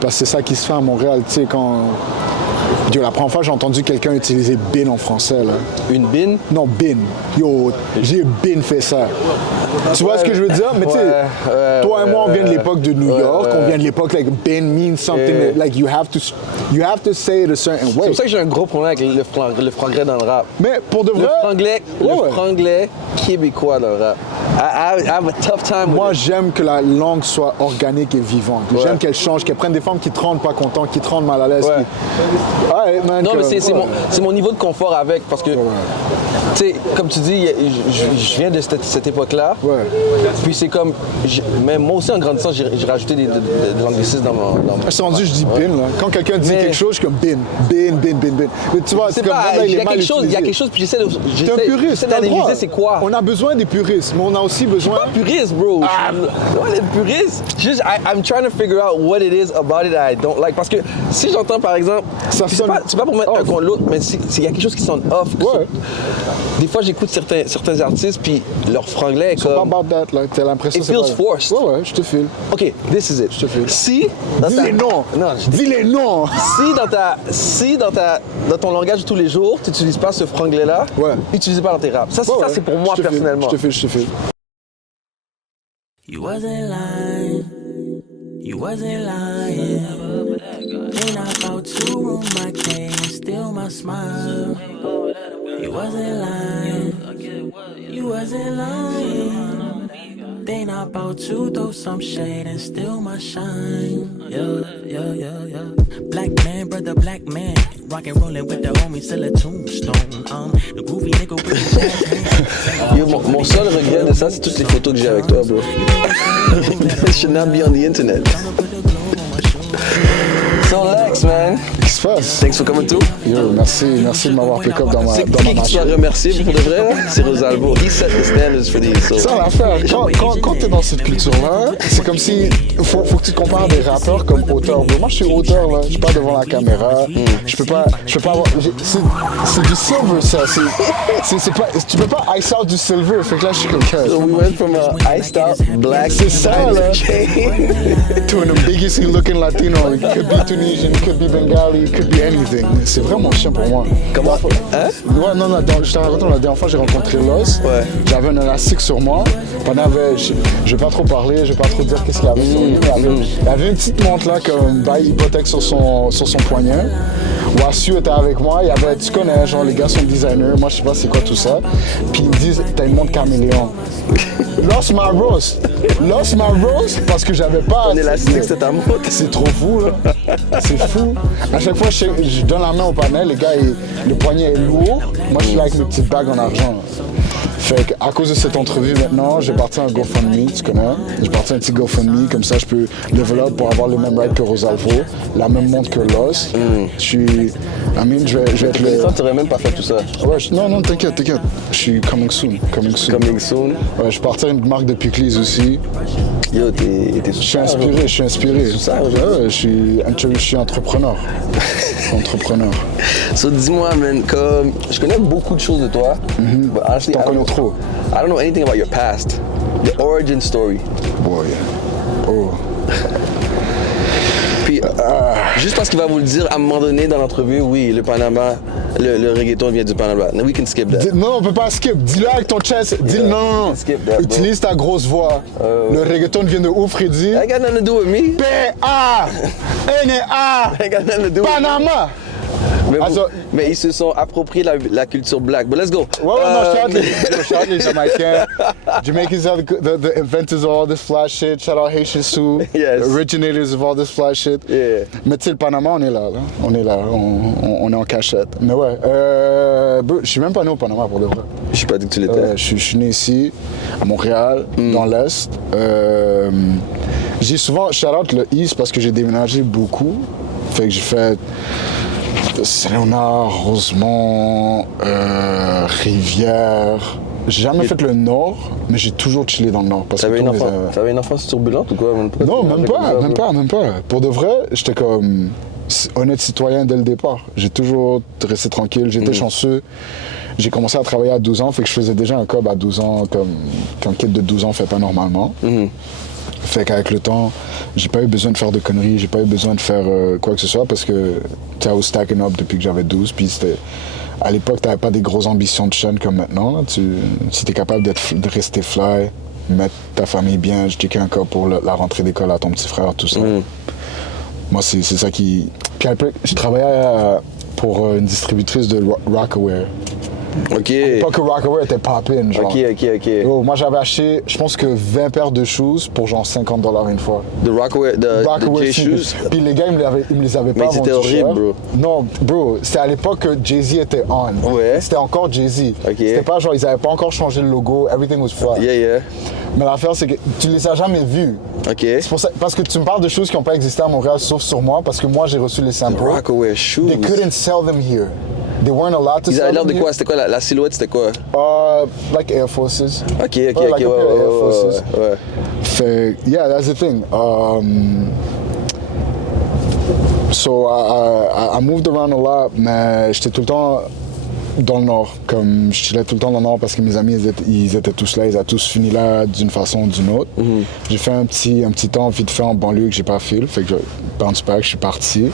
Parce que c'est ça qui se fait à Montréal, tu sais, quand... Yo, la première fois j'ai entendu quelqu'un utiliser bin en français, là. Une bin? Non, bin. Yo, j'ai bin fait ça. Tu vois ce que je veux dire? Mais tu sais, toi et moi, on vient de l'époque de New York, on vient de l'époque, like, bin means something, like, you have to say it a certain way. C'est pour ça que j'ai un gros problème avec le franglais dans le rap. Mais pour de vrai... Le franglais québécois dans le rap. I have a tough time Moi, with it. j'aime que la langue soit organique et vivante. Ouais. J'aime qu'elle change, qu'elle prenne des formes qui te rendent pas content, qui te rendent mal à l'aise. Ouais. Ouais, man, Non, que- mais c'est ouais. mon niveau de confort avec, parce que, tu sais, comme tu dis, je viens de cette époque-là. Ouais. Puis c'est comme, mais moi aussi en grandissant, j'ai rajouté de l'anglicisme dans mon... C'est rendu, je dis bin, là. Quand quelqu'un dit quelque chose, je suis comme bin. Mais tu vois, c'est comme pas, là, il y a mal quelque chose, il y a utilisé. quelque chose, puis j'essaie T'es un puriste, t'as le droit. d'analyser c'est quoi. On a besoin des puristes, mais on a aussi besoin... Pas puriste, bro. Ouais, les puristes. I'm trying to figure out what it is about it that I don't like. Parce que si j'entends par exemple, Ça c'est sonne pas pour mettre un off. contre l'autre, mais s'il y a quelque chose qui sonne off. Ouais. Des fois, j'écoute certains artistes, puis leur franglais est C'est pas comme. about that, là. T'as l'impression It que feels c'est pas... forced. Ouais, je te file. Ok, this is it. Je te file. Si. Dis les noms. Non, Dis les noms. si dans ton langage de tous les jours, tu n'utilises pas ce franglais-là, Ouais. utilise pas dans tes raps. Ça, Ouais, c'est pour moi Je te file, personnellement. Je te file. You wasn't lying. You wasn't lying. Ain't about to ruin my day and steal my smile. You wasn't lying. You wasn't lying. They not about to throw some shade and steal my shine. Yeah. Black man, brother, black man. Rockin' rollin' with the homies till a tombstone. The groovy nigga with the black Yo, mon seul regret de ça, c'est toutes les photos que j'ai avec toi, bro. This should not be on the internet. So Lex, man. Qu'est-ce qui se passe? Thanks for coming through. Yo, merci de m'avoir pick up dans ma C'est qui que tu marche. dois remercier pour de vrai, là? C'est Rosalvo. He set the standards for these. So. Ça l'affaire, quand t'es dans cette culture-là, c'est comme si faut que tu te compares des rappeurs comme auteurs. Moi, je suis auteur, là. Je suis pas devant la caméra. Je peux pas avoir. C'est du silver, ça. C'est pas. Tu peux pas ice out du silver. Fait que là, je suis comme ça. So we went from a iced out black C'est ça, là. chain. To an biggest looking Latino. It could be Tunisian, it could be Bengali, it could be anything. C'est vraiment chiant pour moi. Comment? Hein? Ouais, non, je t'ai raconté la dernière fois, j'ai rencontré Loss. Ouais. J'avais un élastique sur moi. Je vais pas trop parler, je vais pas trop dire qu'est-ce qu'il y avait sur lui. Il y avait une petite montre là, comme bail hypothèque sur son poignet. Wassu était avec moi, il y avait, tu connais, genre les gars sont designers, moi je sais pas c'est quoi tout ça. Puis ils me disent, t'as une montre caméléon. Lost my rose parce que j'avais pas. Un élastique, c'est ta montre. C'est trop fou, là. C'est fou. À chaque fois, je donne la main au panel, les gars, le poignet est lourd. Moi, je suis là avec mes petites bagues en argent. Là. Fait qu'à cause de cette entrevue, maintenant, j'ai parti un GoFundMe, tu connais. J'ai parti un petit GoFundMe, comme ça, je peux développer pour avoir le même ride que Rosalvo, la même montre que Lost. Je suis. Je vais être le. Toi, t'aurais même pas fait tout ça. Ouais, non, t'inquiète. Je suis coming soon. Coming soon. Ouais, je partais une marque de Piclis aussi. Yo, t'es Je suis inspiré. C'est ça, ouais, je suis entrepreneur. So, dis-moi, man, comme je connais beaucoup de choses de toi. But honestly, T'en connais trop. I don't know anything about your past. The origin story. Boy. Oh. Puis, juste parce qu'il va vous le dire à un moment donné dans l'entrevue, oui, le Panama, le reggaeton vient du Panama. No, we can skip that. Non, on peut pas skip. Dis-le avec ton chest. Dis-le, non. Skip that, bro. Utilise ta grosse voix. Le reggaeton vient de où, Freddy? That got nothing to do with me. P-A-N-A. That got nothing to do with me. Panama. Mais ils se sont appropriés la culture black. But let's go. Ouais, non, shout out les Jamaïcains. Jamaicans are the inventors of all this fly shit. Shout out Haitian Sue. Yes. The originators of all this fly shit. Yeah. Mais tu sais, le Panama, on est là. On est en cachette. Mais ouais, je suis même pas né au Panama pour de vrai. Je sais pas dit que tu l'étais. Je suis né ici, à Montréal, dans l'Est. J'ai souvent shout out le East parce que j'ai déménagé beaucoup. Fait que j'ai fait Saint-Léonard, Rosemont, Rivière. J'ai jamais fait le Nord, mais j'ai toujours chillé dans le Nord. T'avais une enfance turbulente ou quoi? Non, même pas. Pour de vrai, j'étais comme honnête citoyen dès le départ. J'ai toujours resté tranquille, j'étais chanceux. J'ai commencé à travailler à 12 ans, fait que je faisais déjà un cob à 12 ans, comme qu'un kid de 12 ans fait pas normalement. Fait qu'avec le temps, j'ai pas eu besoin de faire de conneries, j'ai pas eu besoin de faire quoi que ce soit parce que I was stacking up depuis que j'avais 12. Puis à l'époque, t'avais pas des grosses ambitions de chaîne comme maintenant. Là. Si t'es capable de rester fly, mettre ta famille bien, je checkais encore pour la rentrée d'école à ton petit frère, tout ça. Moi, c'est ça qui... Puis après, je travaillais pour une distributrice de Rockaware. OK. Pas que Rockaware était poppin', genre. OK. Yo, moi, j'avais acheté, je pense que 20 paires de shoes pour genre $50 une fois. The Rockaware, Rockaware J shoes. Puis les gars, ils me les avaient pas Mais c'était vendus cher. horrible, bro. Non, bro, c'était à l'époque que Jay-Z était on. Ouais. C'était encore Jay-Z. Ok. C'était pas genre, ils avaient pas encore changé le logo, everything was fly. Yeah. Mais l'affaire, c'est que tu les as jamais vus. OK. C'est pour ça, parce que tu me parles de choses qui n'ont pas existé à Montréal, sauf sur moi, parce que moi, j'ai reçu les samples. Rockaware shoes. They couldn't sell them here. They weren't allowed to Ils sell avaient l'air them de quoi? here. C'était quoi? La silhouette, c'était quoi? Like Air Forces. OK, like a pair of Air Forces. ouais. Fait, yeah, that's the thing. So I moved around a lot, mais j'étais tout le temps dans le Nord. Comme je chillais tout le temps dans le Nord parce que mes amis, ils étaient tous là, ils ont tous fini là d'une façon ou d'une autre. J'ai fait un petit temps vite fait en banlieue que j'ai pas fait. Fait que je bounce back, je suis parti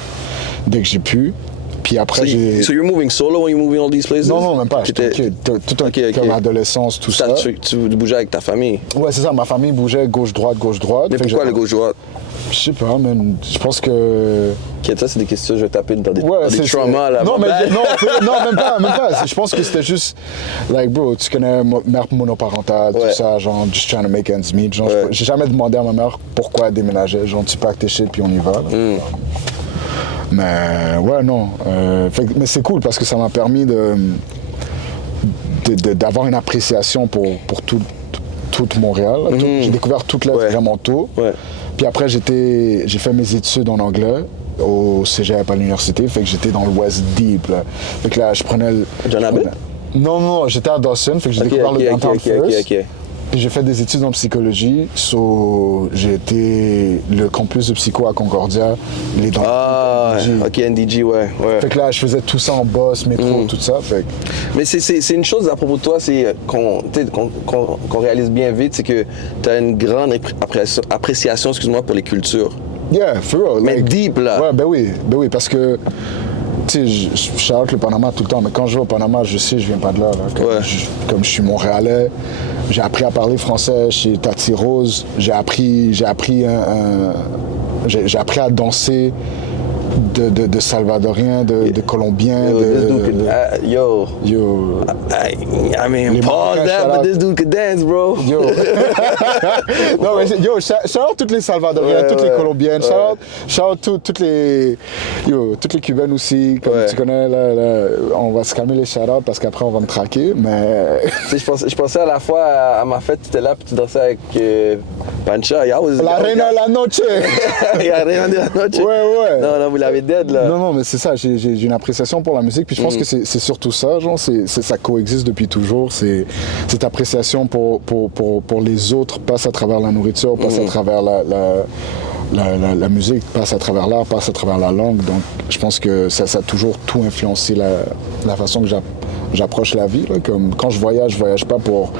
dès que j'ai pu. Puis après, j'ai... So you're moving solo when you're moving all these places? Non, même pas. J'étais kid. Tout un comme adolescence, tout ça. Tu bougeais avec ta famille? Ouais, c'est ça. Ma famille bougeait gauche-droite. Mais Fait que pourquoi le gauche-droite? Je sais pas, mais je pense que... Ok, ça, c'est des questions que je vais taper dans des c'est traumas, là. Non, mais même pas. Je pense que c'était juste, like, bro, tu connais mère monoparentale, tout ça, genre, just trying to make ends meet. Genre, j'ai jamais demandé à ma mère pourquoi elle déménageait. Genre, tu packs tes shit puis on y va. Là. Mais ouais, non. Mais c'est cool parce que ça m'a permis d'avoir une appréciation pour tout Montréal. J'ai découvert toute l'Est vraiment tôt. Ouais. Puis après, j'ai fait mes études en anglais au cégep à l'université. Fait que j'étais dans l'Ouest deep. Là. Fait que là, je prenais le... John Abbott? Non, j'étais à Dawson. Fait que j'ai découvert le downtown first. OK. Puis j'ai fait des études en psychologie. J'ai été le campus de psycho à Concordia. Il est dans NDG. OK, NDG, ouais. Fait que là, je faisais tout ça en boss, métro, tout ça. Fait que... Mais c'est une chose à propos de toi, c'est qu'on réalise bien vite, c'est que tu as une grande appréciation, excuse-moi, pour les cultures. Yeah, for real. Mais deep, là. Ouais, ben oui, parce que... Tu sais, je shout le Panama tout le temps, mais quand je vais au Panama, je sais, je viens pas de là. Comme je suis Montréalais, j'ai appris à parler français chez Tati Rose, j'ai appris à danser de Salvadoriens, de Colombiens. Yo. I mean, pause that, but this dude could dance, bro. Yo. Non, mais shout out toutes les Salvadoriens, toutes les Colombiennes, shout out toutes les Cubaines aussi, comme tu connais, là, on va se calmer les shout out parce qu'après on va me traquer, mais... je pensais à la fois à ma fête, tu étais là, puis tu dansais avec Pancha. La reina de la noche. La reina de la noche. Ouais. Non, vous l'avez dead, là. Non, mais c'est ça, j'ai une appréciation pour la musique, puis je pense que c'est surtout ça, genre, ça coexiste depuis toujours, c'est cette appréciation pour les autres passe à travers la nourriture, passe à travers la musique, passe à travers l'art, passe à travers la langue, donc je pense que ça a toujours tout influencé la façon que j'approche la vie, là. Comme quand je voyage pas pour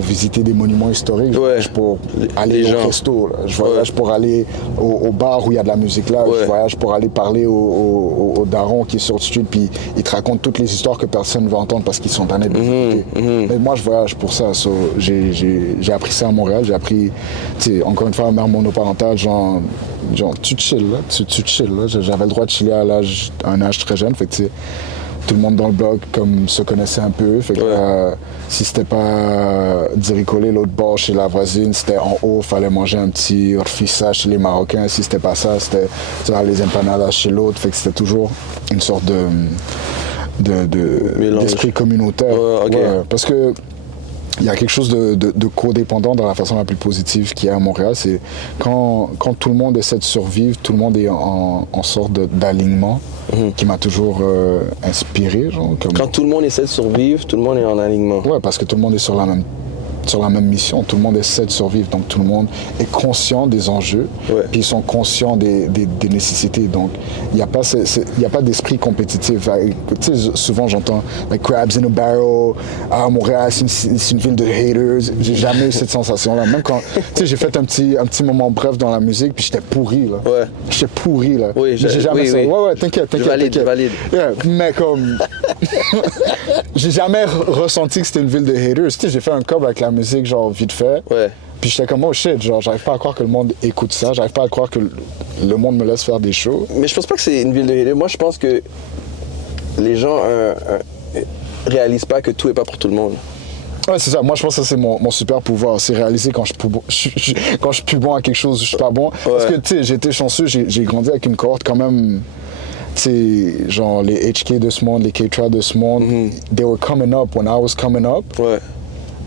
visiter des monuments historiques, je voyage pour aller au resto, là. Je voyage pour aller au bar où il y a de la musique là, je voyage pour aller parler au daron qui est sur le street puis il te raconte toutes les histoires que personne ne veut entendre parce qu'ils sont tannés de l'écouter. Mais moi je voyage pour ça, j'ai appris ça à Montréal, j'ai appris, tu sais, encore une fois, mère monoparentale, genre tu chill là, j'avais le droit de chiller à un âge très jeune, fait que tu sais, tout le monde dans le bloc comme se connaissait un peu, fait que si c'était pas d'iricoler l'autre bord chez la voisine, c'était en haut, fallait manger un petit orfissa chez les Marocains, si c'était pas ça, c'était les empanadas chez l'autre, fait que c'était toujours une sorte d'esprit communautaire. Parce que il y a quelque chose de codépendant dans la façon la plus positive qu'il y a à Montréal, c'est quand tout le monde essaie de survivre, tout le monde est en sorte d'alignement, qui m'a toujours inspiré. Genre, Quand tout le monde essaie de survivre, tout le monde est en alignement. Ouais, parce que tout le monde est sur la même sur la même mission. Tout le monde essaie de survivre, donc tout le monde est conscient des enjeux, puis ils sont conscients des nécessités. Donc, il n'y a pas d'esprit compétitif. Tu sais, souvent j'entends like, crabs in a barrel, ah, Montréal, c'est une ville de haters. J'ai jamais eu cette sensation-là. Même quand, tu sais, j'ai fait un petit moment bref dans la musique, puis j'étais pourri, là. Ouais. J'étais pourri, là. Oui, j'ai jamais ça. Ouais, t'inquiète. Je valide. Yeah, mais comme... j'ai jamais ressenti que c'était une ville de haters. Tu sais, j'ai fait un cover avec la musique, genre, vite fait. Ouais. Puis j'étais comme, oh shit, genre, j'arrive pas à croire que le monde écoute ça. J'arrive pas à croire que le monde me laisse faire des shows. Mais je pense pas que c'est une ville de haters. Moi, je pense que les gens réalisent pas que tout est pas pour tout le monde. Ouais, c'est ça. Moi, je pense que ça, c'est mon super pouvoir. C'est réaliser quand je suis plus bon à quelque chose, je suis pas bon. Parce que, tu sais, j'ai été chanceux, j'ai grandi avec une cohorte quand même... Tu sais, genre les HK de ce monde, les K-Tra de ce monde, they were coming up when I was coming up. Ouais.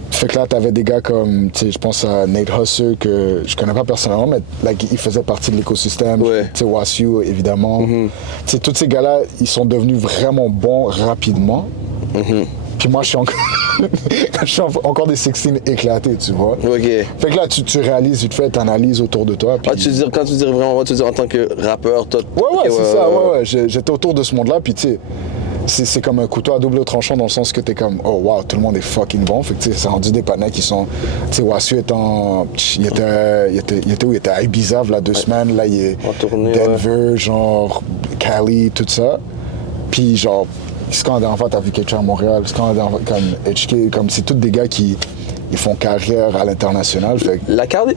Fait que là, t'avais des gars comme, tu sais, je pense à Nate Husser, que je connais pas personnellement, mais like, il faisait partie de l'écosystème. Ouais. Tu sais, Wasu, évidemment. Tu sais, tous ces gars-là, ils sont devenus vraiment bons rapidement. Puis moi, je suis encore des 16 éclatés, tu vois. Ok. Fait que là, tu réalises, tu te fais, t'analyses autour de toi. Puis... Quand tu dis vraiment, tu dis en tant que rappeur, toi. Ouais, c'est ça, ouais. J'étais autour de ce monde-là, puis tu sais, c'est comme un couteau à double tranchant dans le sens que t'es comme, oh wow, tout le monde est fucking bon. Fait que tu sais, c'est rendu des panneaux qui sont. Tu sais, Wasu étant. Il était où? Il était à Ibiza, là, 2 semaines. Là, il est. En tournée, Denver, genre, Cali, tout ça. Puis genre. C'est quand la dernière fois t'as vu quelqu'un à Montréal, c'est quand la dernière fois comme HK, comme c'est tous des gars qui ils font carrière à l'international. Fait...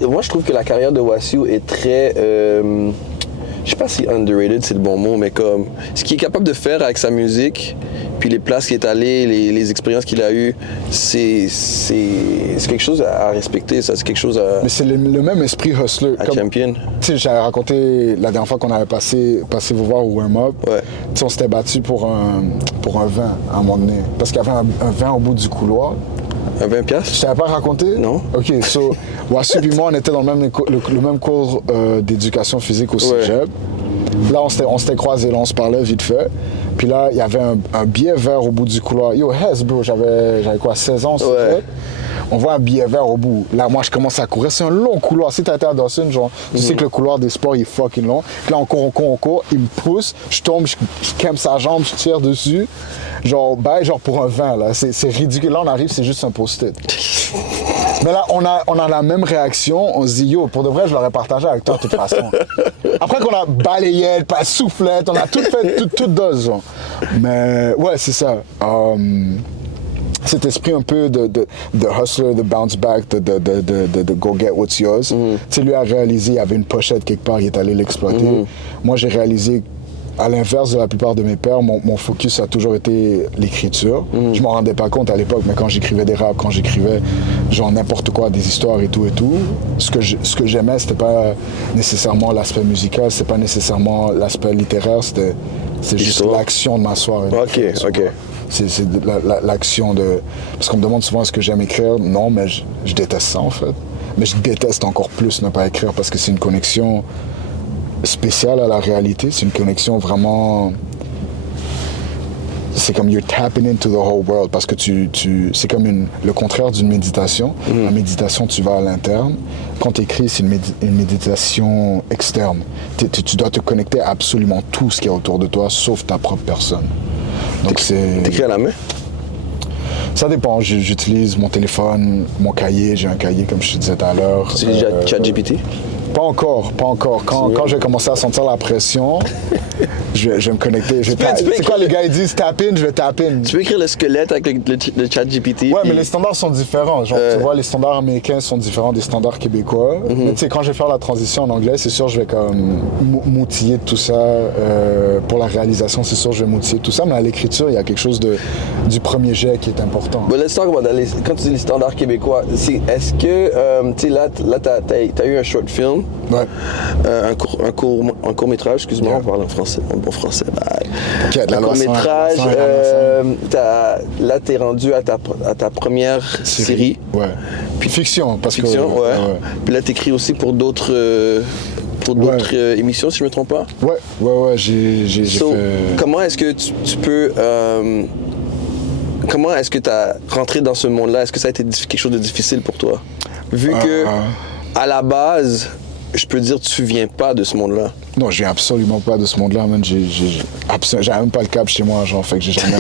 Moi je trouve que la carrière de Wasu est très, je sais pas si underrated c'est le bon mot, mais comme ce qu'il est capable de faire avec sa musique, puis les places qu'il est allé, les expériences qu'il a eues, c'est quelque chose à respecter, ça, c'est quelque chose à... Mais c'est le même esprit hustler. À champion. Tu sais, j'avais raconté la dernière fois qu'on avait passé vous voir au warm-up. Ouais. Tu sais, on s'était battu pour un vin à un moment donné. Parce qu'il y avait un vin au bout du couloir. Un 20$? Je t'avais pas raconté? Non. OK, so, Wasu et moi, on était dans le même cours d'éducation physique au cégep. Là, on s'était croisés, là, on se parlait vite fait. Puis là, il y avait un billet vert au bout du couloir. Yo, Hess, bro, j'avais quoi, 16 ans, ouais. On voit un billet vert au bout. Là, moi, je commence à courir. C'est un long couloir. Si t'as été à Dawson, genre, tu sais que le couloir des sports, il est fucking long. Puis là, on court. Il me pousse. Je tombe, je campe sa jambe, je tire dessus. Genre, genre pour un 20, là. C'est ridicule. Là, on arrive, c'est juste un post-it. Mais là, on a la même réaction. On se dit, yo, pour de vrai, je l'aurais partagé avec toi de toute façon. Après qu'on a balayé, pas soufflette, on a tout fait, tout dose, genre. Mais ouais, c'est ça. Cet esprit un peu de hustler, de bounce back, de go get what's yours. Tu sais, lui a réalisé, il y avait une pochette quelque part, il est allé l'exploiter. Moi, j'ai réalisé, à l'inverse de la plupart de mes pairs, mon focus a toujours été l'écriture. Je m'en rendais pas compte à l'époque, mais quand j'écrivais des raps, quand j'écrivais genre n'importe quoi, des histoires et tout, ce que j'aimais, c'était pas nécessairement l'aspect musical, c'était pas nécessairement l'aspect littéraire, c'est juste l'action de m'asseoir. Ok. C'est l'action de... Parce qu'on me demande souvent est-ce que j'aime écrire. Non, mais je déteste ça, en fait. Mais je déteste encore plus ne pas écrire parce que c'est une connexion spéciale à la réalité. C'est une connexion vraiment... C'est comme you're tapping into the whole world parce que c'est comme le contraire d'une méditation. La méditation, tu vas à l'interne. Quand tu écris, c'est une méditation externe. Tu dois te connecter à absolument tout ce qui est autour de toi, sauf ta propre personne. Donc T'écris à la main? Ça dépend. J'utilise mon téléphone, mon cahier. J'ai un cahier, comme je te disais tout à l'heure. Tu utilises ChatGPT? Pas encore. Quand j'ai commencé à sentir la pression, je vais me connecter. C'est quoi les gars ils disent tap in, je vais tap in. Tu peux écrire le squelette avec le ChatGPT? Ouais, mais les standards sont différents. Genre, tu vois, les standards américains sont différents des standards québécois. Mais tu sais, quand je vais faire la transition en anglais, c'est sûr, je vais comme m'outiller de tout ça. Pour la réalisation, c'est sûr, je vais m'outiller de tout ça. Mais à l'écriture, il y a quelque chose du premier jet qui est important. But let's talk about that. Quand tu dis les standards québécois, est-ce que, tu sais, là, t'as eu un short film? Ouais. Un court-métrage, excuse-moi, on parle en français, en bon français. Un court-métrage, là, t'es rendu à ta première série. Ouais. Puis fiction, parce que... Fiction, ouais. Puis là, t'écris aussi pour d'autres émissions, si je me trompe pas? Ouais, j'ai fait... Comment est-ce que tu peux... comment est-ce que tu as rentré dans ce monde-là? Est-ce que ça a été quelque chose de difficile pour toi? Vu que, à la base, je peux dire, tu viens pas de ce monde-là. Non, je viens absolument pas de ce monde-là, man. J'avais même pas le câble chez moi, genre, fait que j'ai jamais...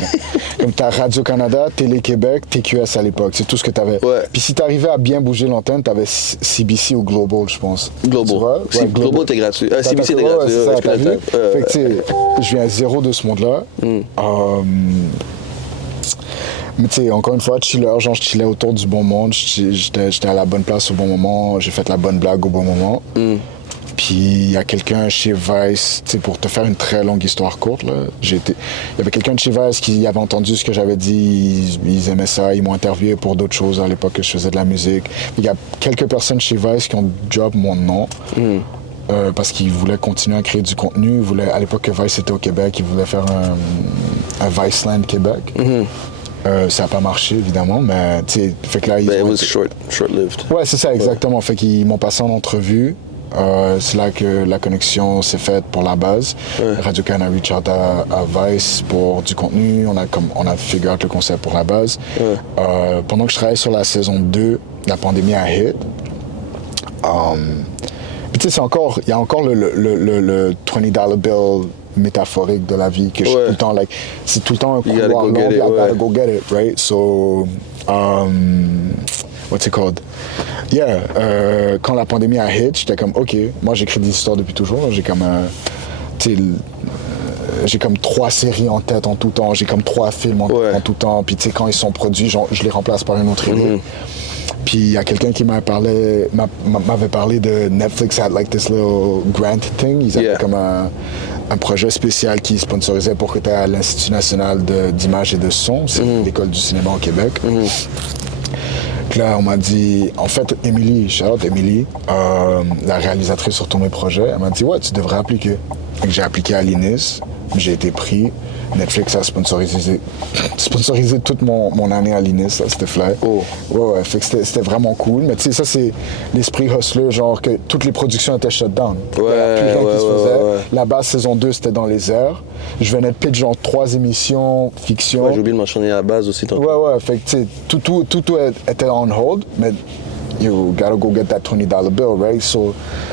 Comme t'as Radio-Canada, Télé-Québec, TQS à l'époque, c'est tout ce que t'avais. Ouais. Puis si t'arrivais à bien bouger l'antenne, t'avais CBC ou Global, je pense. Global. Tu vois? Ouais, Global, t'es gratuit. CBC, t'es Ouais, gratuit. c'est ça, je t'as connais vu? Fait que, tu sais, je viens zéro de ce monde-là. Mais tu sais, encore une fois, chiller, genre je chillais autour du bon monde, j'étais à la bonne place au bon moment, j'ai fait la bonne blague au bon moment. Puis il y a quelqu'un chez Vice, tu sais, pour te faire une très longue histoire courte, là, il y avait quelqu'un de chez Vice qui avait entendu ce que j'avais dit, ils aimaient ça, ils m'ont interviewé pour d'autres choses à l'époque que je faisais de la musique. Il y a quelques personnes chez Vice qui ont job mon nom. Parce qu'ils voulaient continuer à créer du contenu. À l'époque que Vice était au Québec, ils voulaient faire un Viceland Québec. Ça n'a pas marché, évidemment, mais tu sais, fait que là, It was short-lived. Ouais, c'est ça, exactement. Fait qu'ils m'ont passé en entrevue. C'est là que la connexion s'est faite pour la base. Radio-Can a reach out à Vice pour du contenu. On a figure out le concept pour la base. Pendant que je travaillais sur la saison 2, la pandémie a hit. Puis tu sais, il y a encore le $20 bill métaphorique de la vie que je suis tout le temps, like, c'est tout le temps un couloir long, I gotta go get it, right? So, what's it called? Yeah, quand la pandémie a hit, j'étais comme, OK, moi j'écris des histoires depuis toujours, j'ai comme, tu sais, j'ai comme 3 séries en tête en tout temps, j'ai comme 3 films en tête en tout temps, puis tu sais, quand ils sont produits, je les remplace par une autre idée. Puis il y a quelqu'un qui m'avait parlé de Netflix had like this little grant thing. Ils avaient comme un projet spécial qui sponsorisait pour que tu ailles à l'Institut national d'image et de son. C'est l'école du cinéma au Québec. Donc là, on m'a dit, en fait, Émilie, shout-out Émilie, la réalisatrice sur tous mes projets, elle m'a dit, ouais, tu devrais appliquer. Donc j'ai appliqué à l'INIS, j'ai été pris. Netflix a sponsorisé toute mon année à l'INIS, ça, c'était fly. Ouais, fait que c'était vraiment cool. Mais tu sais, ça, c'est l'esprit hustler, genre que toutes les productions étaient shut down. Il y a plus rien qui se faisait. La base saison 2, c'était dans les airs. Je venais de pitch genre 3 émissions, fiction. Ouais, j'ai oublié de mentionner la base aussi. Ouais, fait que tu sais, tout était on hold, mais you gotta go get that $20 bill, right? So,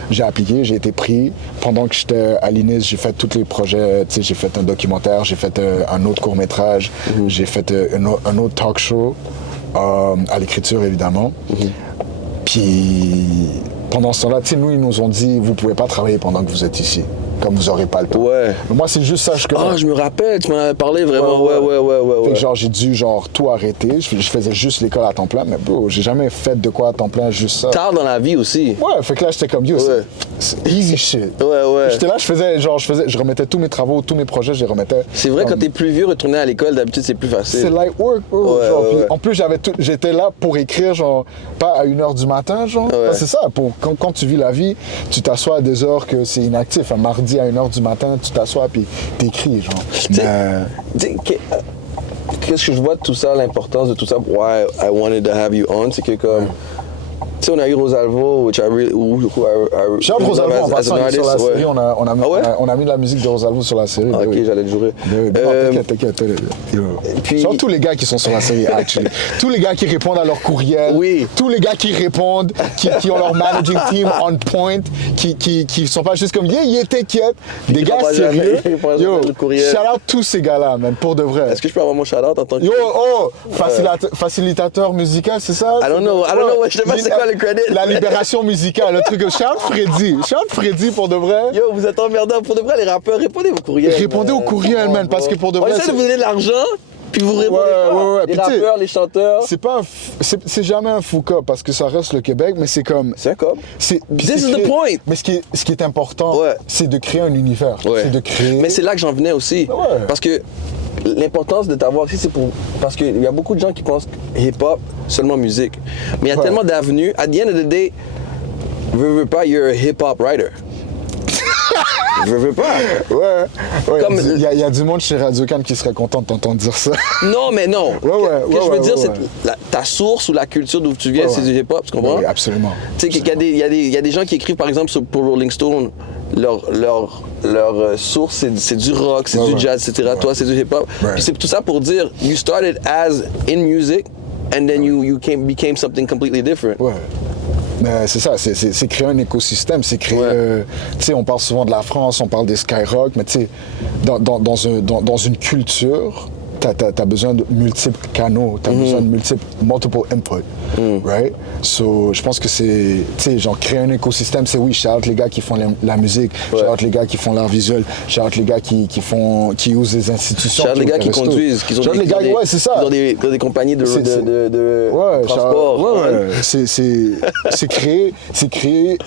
j'ai appliqué, j'ai été pris. Pendant que j'étais à l'INIS, j'ai fait tous les projets. Tu sais, j'ai fait un documentaire, j'ai fait un autre court-métrage, j'ai fait un autre talk show, à l'écriture, évidemment. Puis, pendant ce temps-là, tu sais, nous, ils nous ont dit, vous pouvez pas travailler pendant que vous êtes ici. Comme vous aurez pas le temps. Ouais. Mais moi, c'est juste ça que je connais. Ah, je me rappelle, tu m'en avais parlé vraiment. Ouais. Fait que genre, j'ai dû tout arrêter. Je faisais juste l'école à temps plein, mais bro, j'ai jamais fait de quoi à temps plein, juste ça. Tard dans la vie aussi. Ouais, fait que là, j'étais comme, yo, c'est easy shit. Ouais. J'étais là, je remettais tous mes travaux, tous mes projets, je les remettais. C'est vrai, quand t'es plus vieux, retourner à l'école, d'habitude, c'est plus facile. C'est light work, bro. Puis, en plus, j'étais là pour écrire, genre, pas à 1h du matin, genre. C'est ça, quand tu vis la vie, tu t'assois à des heures que c'est inactif. Un mardi à 1h du matin, tu t'assois puis t'écris, genre. Qu'est-ce que je vois de tout ça, l'importance de tout ça, why I wanted to have you on, c'est que comme... Tu sais, on a eu Rosalvo, which I really... Shout Rosalvo, en passant, sur la série, on a mis de la musique de Rosalvo sur la série. Ah, ok, j'allais le jurer. T'inquiète. Shout tous les gars qui sont sur la série, actually. Tous les gars qui répondent à leurs courriels. Oui. Tous les gars qui répondent, qui ont leur managing team on point, qui sont pas juste comme, t'inquiète. Des gars sérieux. Yo, shout out tous ces gars-là, man, pour de vrai. Est-ce que je peux avoir mon shout out en tant que... Yo, facilitateur musical, c'est ça? I don't know, je sais pas c'est quoi le credit. La libération musicale, le truc. Shout Freddy pour de vrai. Yo, vous êtes emmerdants. Pour de vrai, les rappeurs, répondez aux courriels. Répondez aux courriels, man, parce que pour de vrai. On essaie de vous donner de l'argent, puis vous répondez pas. Les Puis, rappeurs, les chanteurs. C'est jamais un fou cop parce que ça reste le Québec, mais c'est comme. C'est un cop. This is the point. Mais ce qui est important, c'est de créer un univers. C'est de créer. Mais c'est là que j'en venais aussi. Parce que l'importance de t'avoir ici, c'est pour... Parce qu'il y a beaucoup de gens qui pensent hip-hop, seulement musique. Mais il y a tellement d'avenues. At the end of the day, veux pas, you're a hip-hop writer. veux pas. Ouais. Il y a du monde chez Radio-Can qui serait content de t'entendre dire ça. Non, mais non. Ce que je veux dire, c'est ta source ou la culture d'où tu viens, c'est du hip-hop, tu comprends? Oui, absolument. Tu sais, il y a des gens qui écrivent, par exemple, pour Rolling Stone, leur source, c'est du rock, c'est du jazz, etc. Toi, c'est du hip-hop. Puis c'est tout ça pour dire, you started as in music, and then you became something completely different. Ouais. Mais c'est ça, c'est créer un écosystème, c'est créer... tu sais, on parle souvent de la France, on parle des Skyrock, mais tu sais, dans une culture, t'as besoin de multiples canaux, t'as besoin de multiple inputs, right? So, je pense que c'est, tu sais, genre créer un écosystème, c'est oui, shout out les gars qui font la musique, shout out les gars qui font l'art visuel, shout out les gars qui usent des institutions. Shout out les gars qui conduisent, qui ont des compagnies de transport. C'est créer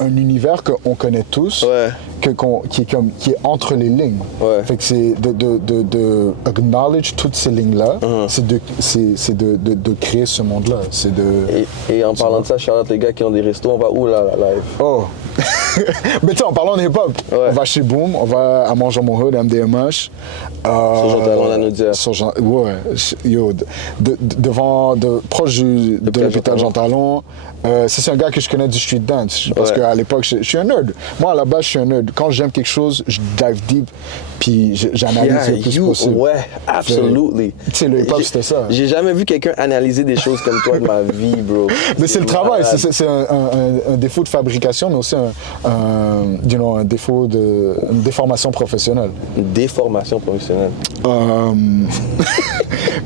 un univers qu'on connaît tous, qui est entre les lignes. Fait que c'est de acknowledge toutes ces lignes-là, c'est de créer ce monde-là. Et en parlant de ça, shout out les gars qui ont des restos, on va où là, live? Oh! Mais tu sais, en parlant de hip-hop, on va chez Boom, on va à Manger Mon Hood, MDMH. Sur Jean Talon, la Naudière. Ouais, yo, proche de l'hôpital Jean Talon. C'est un gars que je connais du street dance, parce qu'à l'époque, je suis un nerd. Moi, à la base, je suis un nerd. Quand j'aime quelque chose, je dive deep, puis j'analyse le plus possible. Ouais, absolutely. Tu sais, le hip-hop, c'était ça. J'ai jamais vu quelqu'un analyser des choses comme toi de ma vie, bro. Mais c'est le travail, c'est un défaut de fabrication, mais aussi un défaut une déformation professionnelle. Une déformation professionnelle.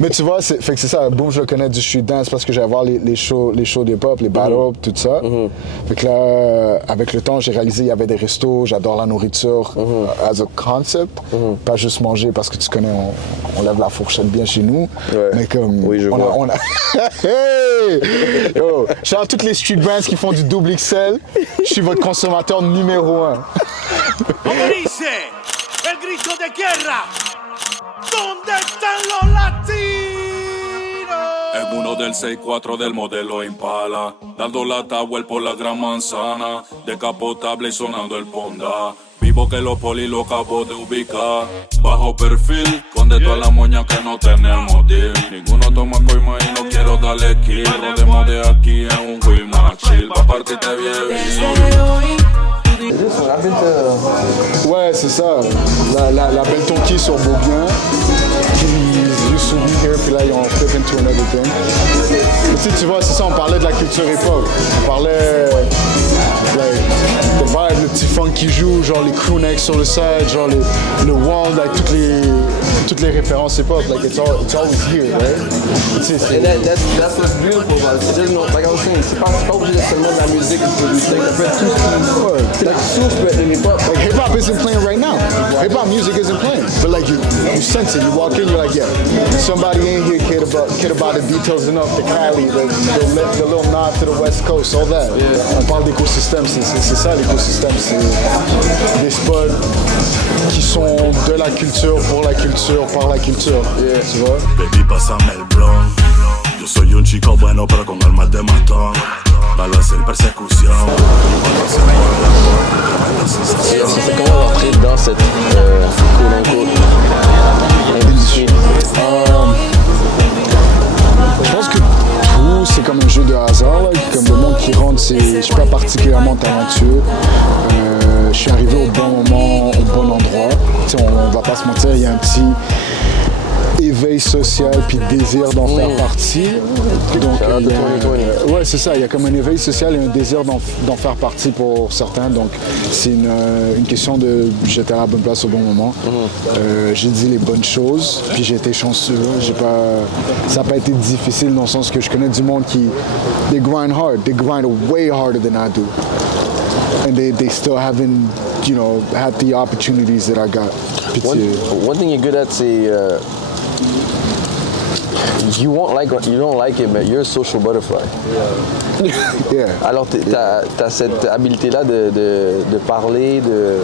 Mais tu vois, c'est ça. Boom, je le connais du street dance parce que j'allais voir les shows d'hip-hop, les battle, tout ça. Fait que là, avec le temps, j'ai réalisé qu'il y avait des restos, j'adore la nourriture as a concept, pas juste manger parce que tu connais, on lève la fourchette bien chez nous. Mais comme oui, je vois. Hey! Yo, shout out toutes les street brands qui font du double XL. Je suis votre consommateur numéro 1. Como dice el grito de guerra, ¿dónde están los latinos? En uno del 6-4 del modelo Impala, dando lata por la gran manzana, decapotable y sonando el Ponda. Vivo que los polis lo acabo de ubicar. Bajo perfil, con de todas las moñas que no tenemos deal. Ninguno toma coima y no quiero darle kill. Rodemos de aquí en un Wii más chill. Pa' partirte bien visible. Ouais, c'est ça. La belle tonki sur Beaubien, qui used to be here, puis là, ils ont flip into another thing. Mais tu vois, c'est ça, on parlait de la culture hip-hop. On parlait the vibe, le petit funk qui joue, genre les crewnecks sur le side, genre le wall, like, toutes les références hip-hop, like it's always here, right? That's what's beautiful about it. C'est juste, like I was saying, c'est pas obligé d'être seulement de la musique, c'est tout ce qui... La source peut être le hip-hop. Like hip-hop isn't playing right now. Hip-hop music isn't playing. But like you sense it, you walk in, you're like, yeah, somebody in here cared about the details enough, the Cali, the little nod to the West Coast, all that. Yeah. On parle d'écosystème, c'est ça l'écosystème, c'est des spots qui sont de la culture, pour la culture, par la culture, tu vois. Baby, pásame el blon. Yo soy un chico bueno, pero con alma de matón. Balas en persecución. Cuando se mueve el amor, tremenda sensación. C'est comment rentrer dans cette industrie? Je pense que tout, c'est comme un jeu de hasard, là. Comme le monde qui rentre, je suis pas particulièrement talentueux. Je suis arrivé au bon moment, au bon endroit. T'sais, on va pas se mentir, il y a un petit éveil social puis désir d'en faire partie. Donc, ouais, c'est ça, il y a comme un éveil social et un désir d'en faire partie pour certains. Donc c'est une question de j'étais à la bonne place au bon moment. J'ai dit les bonnes choses, puis j'ai été chanceux. Ça n'a pas été difficile dans le sens que je connais du monde qui they grind hard, they grind way harder than I do. And they still haven't, had the opportunities that I got. One thing you're good at, c'est you don't like it, but you're a social butterfly. Yeah. Alors t'as cette habileté-là de parler, de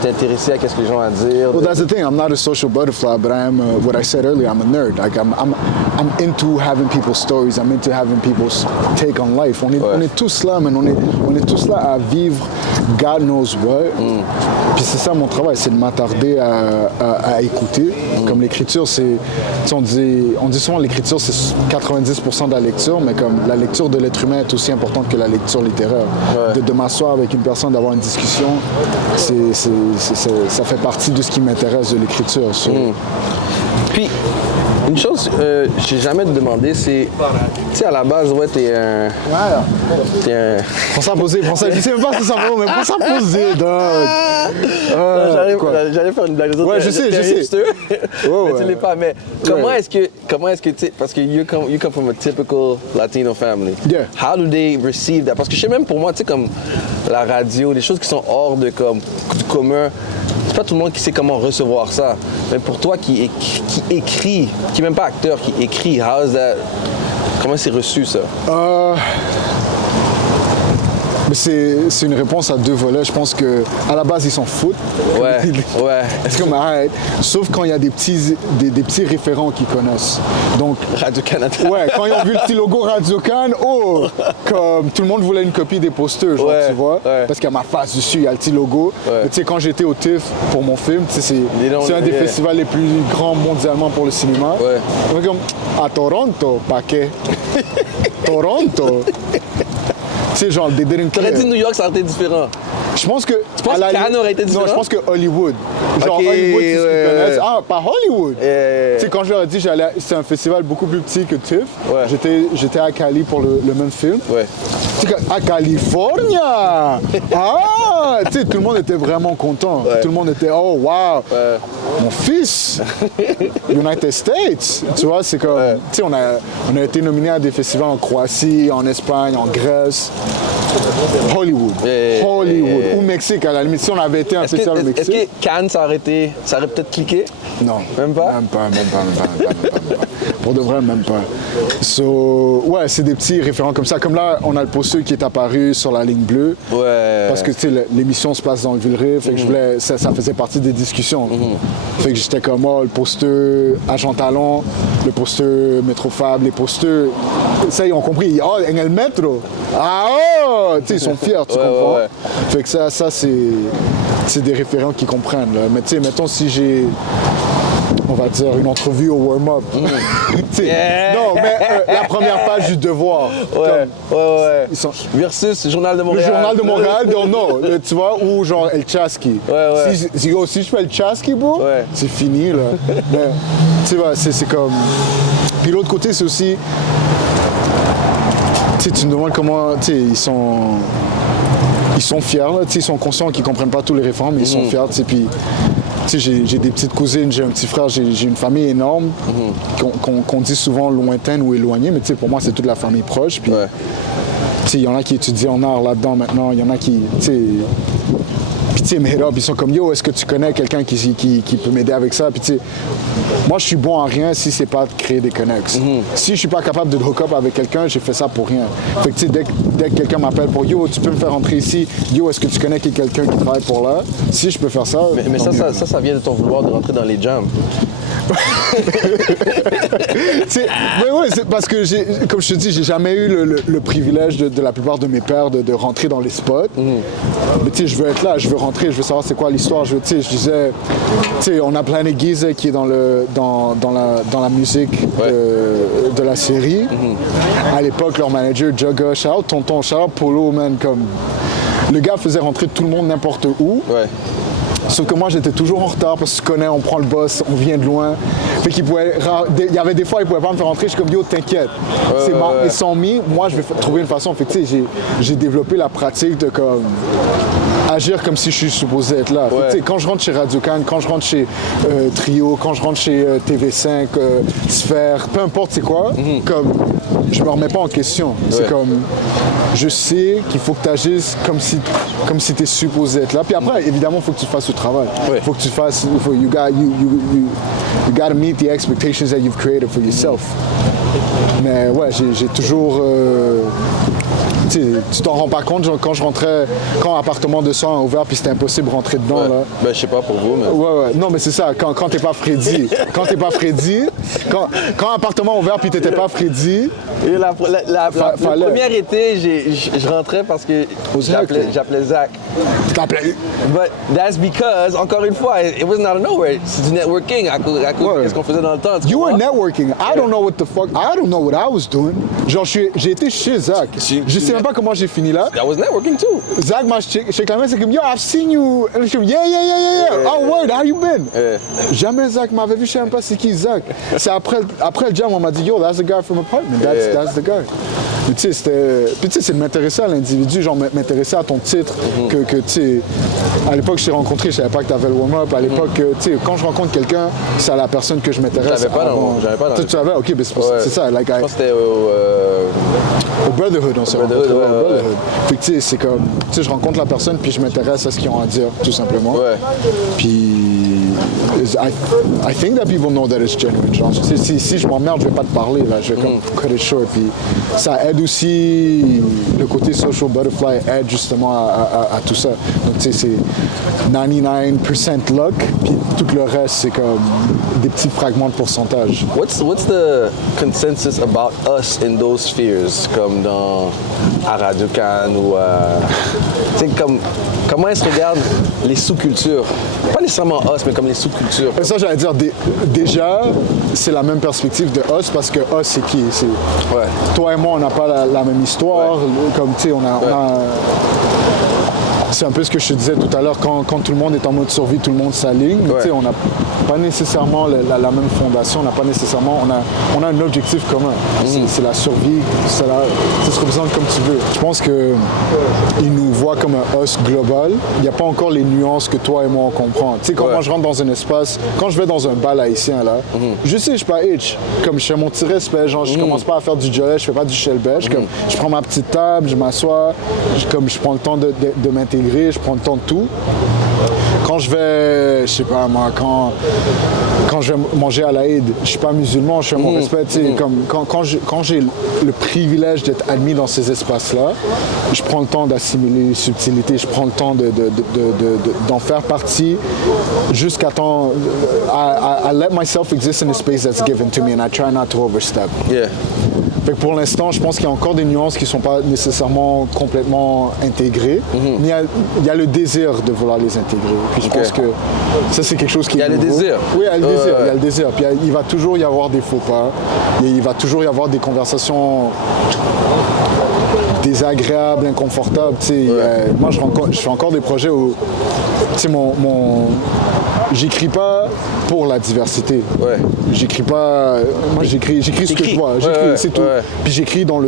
t'intéresser à ce que les gens ont à dire. Well, that's the thing. I'm not a social butterfly, but I am. What I said earlier, I'm a nerd. Like I'm into having people's stories. I'm into having people's take on life. On est tous là, man. On est tous là à vivre God knows what. Puis c'est ça mon travail, c'est de m'attarder à écouter. Comme l'écriture, on dit on dit souvent l'écriture c'est 90% de la lecture, mais comme la lecture de l'être humain est aussi importante que la lecture littéraire. Ouais. De m'asseoir avec une personne, d'avoir une discussion, ça fait partie de ce qui m'intéresse de l'écriture. Puis, une chose, j'ai jamais demandé, c'est, tu sais, à la base, ouais, t'es un... Prends ça poser, je sais même pas si ça va, mais prends ça poser, dog. J'allais faire une blague. Ouais, je sais. Mais tu l'es pas. Mais comment Ouais. est-ce que, tu sais, parce que you come from a typical Latino family. Yeah. How do they receive that? Parce que je sais même pour moi, tu sais, comme la radio, des choses qui sont hors de comme du commun. C'est pas tout le monde qui sait comment recevoir ça. Mais pour toi qui écrit, qui est même pas acteur, qui écrit, comment c'est reçu ça? Mais c'est une réponse à deux volets. Je pense que à la base ils s'en foutent. Ouais. C'est comme arrête. Sauf quand il y a des petits référents qu'ils connaissent. Donc Radio-Canada. ouais, quand ils ont vu le petit logo Radio-Can, comme tout le monde voulait une copie des posters, genre, Ouais, tu vois, ouais. parce qu'il y a ma face dessus, il y a le petit logo. Ouais. Mais tu sais, quand j'étais au TIFF pour mon film, tu sais, c'est un des festivals les plus grands mondialement pour le cinéma. Ouais. Donc, comme à Toronto, paquet. Toronto. Tu sais, genre, des didn't T'aurais care. dit New York, ça aurait été différent. Je pense que. Tu penses que Cannes aurait été différent? Non, je pense que Hollywood. Genre Ok, Hollywood, c'est ce qu'ils ouais. connaissent. Ah, pas Hollywood! Yeah. Tu sais, quand je leur ai dit, c'est un festival beaucoup plus petit que TIFF. Ouais. J'étais à Cali pour le même film. Ouais. Tu sais, à California! Ah! Tu sais, tout le monde était vraiment content. Ouais. Tout le monde était, oh, wow! Ouais. Mon fils! United States! Tu vois, c'est comme. Ouais. Tu sais, on a été nominé à des festivals en Croatie, en Espagne, en Grèce. Hollywood. Yeah. Hollywood. Ou Mexique, à la limite. Si on avait été un Est-ce festival au que Mexique. Cannes, ça aurait peut-être cliqué? Non. Même pas? Même pas. Pour de vrai, même pas. So, ouais, c'est des petits référents comme ça. Comme là, on a le poster qui est apparu sur la ligne bleue. Ouais. Parce que, tu sais, l'émission se passe dans le Villeray. Fait que je voulais, ça faisait partie des discussions. Fait que j'étais comme, oh, le poster Agent Talon, le poster Métrofab, les posters. Ça, ils ont compris. Oh, en el metro. Ah, oh! Tu sais, ils sont fiers, tu comprends? Ouais. Fait que ça c'est des référents qui comprennent. Là. Mais tu sais, mettons si j'ai, on va dire, une entrevue au warm-up. Tu sais, Yeah. non, mais la première page du Devoir. Ouais. Ils sont- Versus Journal de le Montréal. journal de Montréal, non, tu vois, ou genre El Chaski. Ouais. Si je fais El Chaski, bro, Ouais. c'est fini, là. Mais, tu vois, c'est comme... Puis l'autre côté, c'est aussi... Tu sais, tu me demandes comment... Tu sais, ils sont fiers, là, tu sais, ils sont conscients qu'ils comprennent pas tous les référents, mais ils sont fiers, tu sais, puis... Tu sais, j'ai des petites cousines, j'ai un petit frère, j'ai une famille énorme, qu'on dit souvent lointaine ou éloignée, mais tu sais, pour moi, c'est toute la famille proche, puis... Ouais. Tu sais, il y en a qui étudient en art là-dedans maintenant, il y en a qui, tu sais... Puis tu sais, mes robes, ils sont comme, yo, est-ce que tu connais quelqu'un qui peut m'aider avec ça? Puis tu sais, moi, je suis bon en rien si c'est pas de créer des connects. Si je suis pas capable de hook up avec quelqu'un, j'ai fait ça pour rien. Fait que tu sais, dès que quelqu'un m'appelle pour, yo, tu peux me faire rentrer ici, yo, est-ce que tu connais quelqu'un qui travaille pour là? Si je peux faire ça... Mais tant mieux. ça vient de ton vouloir de rentrer dans les jams. Mais ouais, c'est parce que, comme je te dis, j'ai jamais eu le privilège de la plupart de mes pairs de rentrer dans les spots. Mais tu sais, je veux être là, je veux rentrer, je veux savoir c'est quoi l'histoire. Je disais, tu sais, on a Planet Giza qui est dans la musique de la série. À l'époque, leur manager, Jugga, shout out Tonton, shout out Polo, man, comme... Le gars faisait rentrer tout le monde n'importe où. Ouais. Sauf que moi, j'étais toujours en retard parce que tu connais, on prend le boss, on vient de loin. Fait qu'il il y avait des fois, il pouvait pas me faire rentrer. Je suis comme, yo, t'inquiète. Ils sont mis, moi, je vais trouver une façon. Fait que, tu sais, j'ai développé la pratique de comme agir comme si je suis supposé être là. Fait que, tu sais, quand je rentre chez Radio-Can, quand je rentre chez Trio, quand je rentre chez TV5, Sphère, peu importe c'est quoi, comme je me remets pas en question. C'est comme, je sais qu'il faut que tu agisses comme si tu es supposé être là. Puis après, évidemment, il faut que tu fasses le travail. Il faut que tu fasses, you gotta meet the expectations that you've created for yourself. Mais ouais, j'ai toujours... tu t'en rends pas compte, genre, quand l'appartement de soins a ouvert puis c'était impossible de rentrer dedans. Ouais. Là. Ben, je sais pas pour vous, mais... Ouais. Non, mais c'est ça, quand t'es pas Freddy. Quand l'appartement a ouvert puis t'étais pas Freddy... Et le fallait. premier été, je rentrais parce que j'appelais Zach. T'as plein. But that's because, encore une fois, it wasn't out of nowhere. C'est du networking à cause de ce qu'on faisait dans le temps. You were networking. I don't know what the fuck. I don't know what I was doing. Genre, j'ai été chez Zach. Je sais même pas comment j'ai fini là. I was networking too. Zach m'a chez la main, c'est comme, yo, I've seen you. And je suis comme, yeah. Oh, word, how you been? Jamais Zach m'avait vu, je sais même pas c'est qui Zach. C'est après le jam, on m'a dit, yo, that's the guy from Apartment. That's the guy. Mais tu sais, c'est de m'intéresser à l'individu, genre m'intéresser à ton titre. Que tu sais, à l'époque, je t'ai rencontré, je savais pas que t'avais le warm-up. À l'époque, tu sais, quand je rencontre quelqu'un, c'est à la personne que je m'intéresse. J'avais pas dans Tu savais? Ok, ben c'est ça. Like, je pense que c'était au Brotherhood, on s'est rencontrés. Ouais. Fait que tu sais, c'est comme, tu sais, je rencontre la personne, puis je m'intéresse à ce qu'ils ont à dire, tout simplement. Ouais. Puis, I think that people know that it's genuine. Genre, si je m'emmerde, je vais pas te parler, là. Je vais comme cut it short. Puis, ça aide aussi, le côté social butterfly aide justement à tout ça. Donc, tu sais, c'est 99% luck, puis tout le reste, c'est comme des petits fragments de pourcentage. What's the consensus about us in those spheres, comme dans à Radio Can ou tu sais, comment est-ce regarde les sous-cultures? Pas nécessairement us, mais comme les sous-cultures. Et ça, j'allais dire, déjà, c'est la même perspective de us, parce que us, c'est qui? Toi et moi, on n'a pas la même histoire. Comme, tu sais, on a c'est un peu ce que je te disais tout à l'heure, quand tout le monde est en mode survie, tout le monde s'aligne. Tu sais, on n'a pas nécessairement la même fondation, on n'a pas nécessairement... On a un objectif commun. C'est la survie, ça se représente comme tu veux. Je pense qu'ils nous voient comme un us global. Il n'y a pas encore les nuances que toi et moi on comprend. Tu sais, quand moi je rentre dans un espace, quand je vais dans un bal haïtien, là, je sais, je suis pas H. Comme je fais mon petit respect, genre je commence pas à faire du jolet, je fais pas du shell belge. Comme je prends ma petite table, je m'assois, comme je prends le temps de m'intégrer, je prends le temps de tout. Quand je vais, je sais pas moi, quand je vais manger à l'Aïd, je suis pas musulman, je fais mon respect. Comme quand j'ai le privilège d'être admis dans ces espaces-là, je prends le temps d'assimiler les subtilités, je prends le temps d'en faire partie jusqu'à temps. I let myself exist in a space that's given to me and I try not to overstep. Yeah. Fait que pour l'instant, je pense qu'il y a encore des nuances qui ne sont pas nécessairement complètement intégrées, mais il y a le désir de vouloir les intégrer. Puis je pense que ça, c'est quelque chose qui est nouveau. Il y a le désir. Oui, il y a le désir. Puis il va toujours y avoir des faux pas, il va toujours y avoir des conversations désagréables, inconfortables. Moi, je fais encore des projets où, j'écris pas pour la diversité. J'écris pas. Moi, j'écris ce que je vois. C'est tout. Puis j'écris dans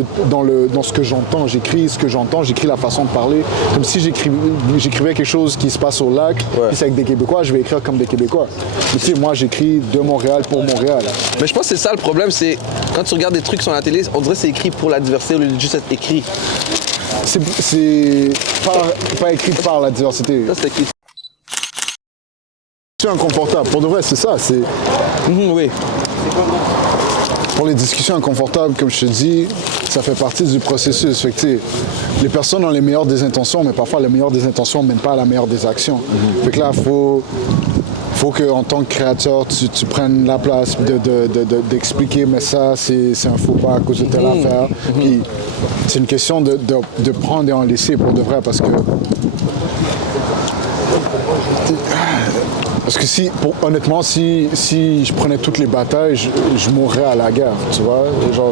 ce que j'entends. J'écris ce que j'entends. J'écris la façon de parler. Comme si j'écrivais quelque chose qui se passe au lac. Puis c'est avec des Québécois. Je vais écrire comme des Québécois. Mais tu sais, moi, j'écris de Montréal pour Montréal. Mais je pense que c'est ça le problème. C'est quand tu regardes des trucs sur la télé, on dirait que c'est écrit pour la diversité au lieu de juste être écrit. C'est pas écrit par la diversité. Ça, c'est écrit. C'est inconfortable. Pour de vrai, c'est ça. Oui. Pour les discussions inconfortables, comme je te dis, ça fait partie du processus. Fait que, les personnes ont les meilleures des intentions, mais parfois les meilleures des intentions ne mènent pas à la meilleure des actions. Fait que là, faut qu'en tant que créateur, tu prennes la place d'expliquer, mais ça, c'est un faux pas à cause de telle affaire. Puis c'est une question de prendre et en laisser pour de vrai, parce que honnêtement, si je prenais toutes les batailles, je mourrais à la guerre, tu vois. Genre,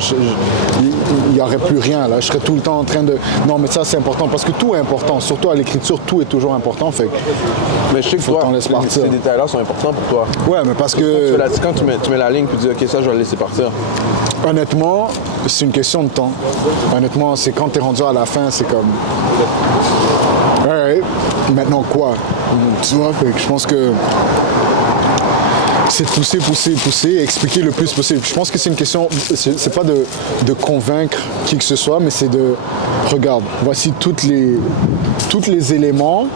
il n'y aurait plus rien, là. Je serais tout le temps en train de... Non, mais ça, c'est important, parce que tout est important. Surtout à l'écriture, tout est toujours important, fait mais je sais que toi, ces détails-là sont importants pour toi. Ouais, mais parce que... Quand tu mets la ligne, tu dis, OK, ça, je vais le laisser partir. Honnêtement, c'est une question de temps. Honnêtement, c'est quand t'es rendu à la fin, c'est comme... Ouais, maintenant quoi? Tu vois, fait que je pense que c'est de pousser, expliquer le plus possible. Je pense que c'est une question, c'est pas de convaincre qui que ce soit, mais c'est de, regarde, voici tous les éléments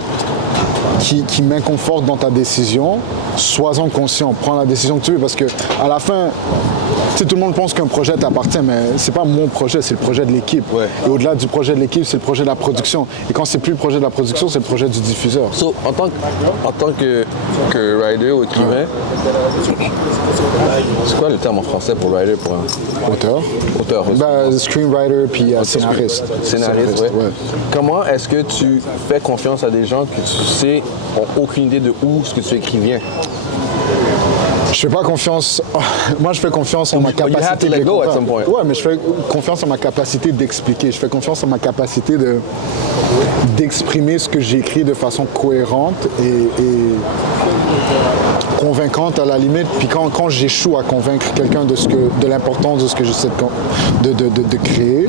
qui m'inconforte dans ta décision, sois-en conscient, prends la décision que tu veux, parce que à la fin, tu sais, tout le monde pense qu'un projet t'appartient, mais c'est pas mon projet, c'est le projet de l'équipe. Ouais. Et au-delà du projet de l'équipe, c'est le projet de la production. Et quand c'est plus le projet de la production, c'est le projet du diffuseur. So, en tant que writer ou écrivain, c'est quoi le terme en français pour writer pour un Auteur. auteur? Ben, screenwriter puis scénariste. Scénariste, ouais. ouais. Comment est-ce que tu fais confiance à des gens que tu sais ont aucune idée de où ce que tu écris vient? Je fais pas confiance. Moi, je fais confiance en ma you have capacité to let de go at comprendre. some point. Ouais, mais je fais confiance en ma capacité d'expliquer. Je fais confiance en ma capacité d'exprimer ce que j'écris de façon cohérente et convaincante à la limite. Puis quand j'échoue à convaincre quelqu'un de l'importance de ce que j'essaie de créer,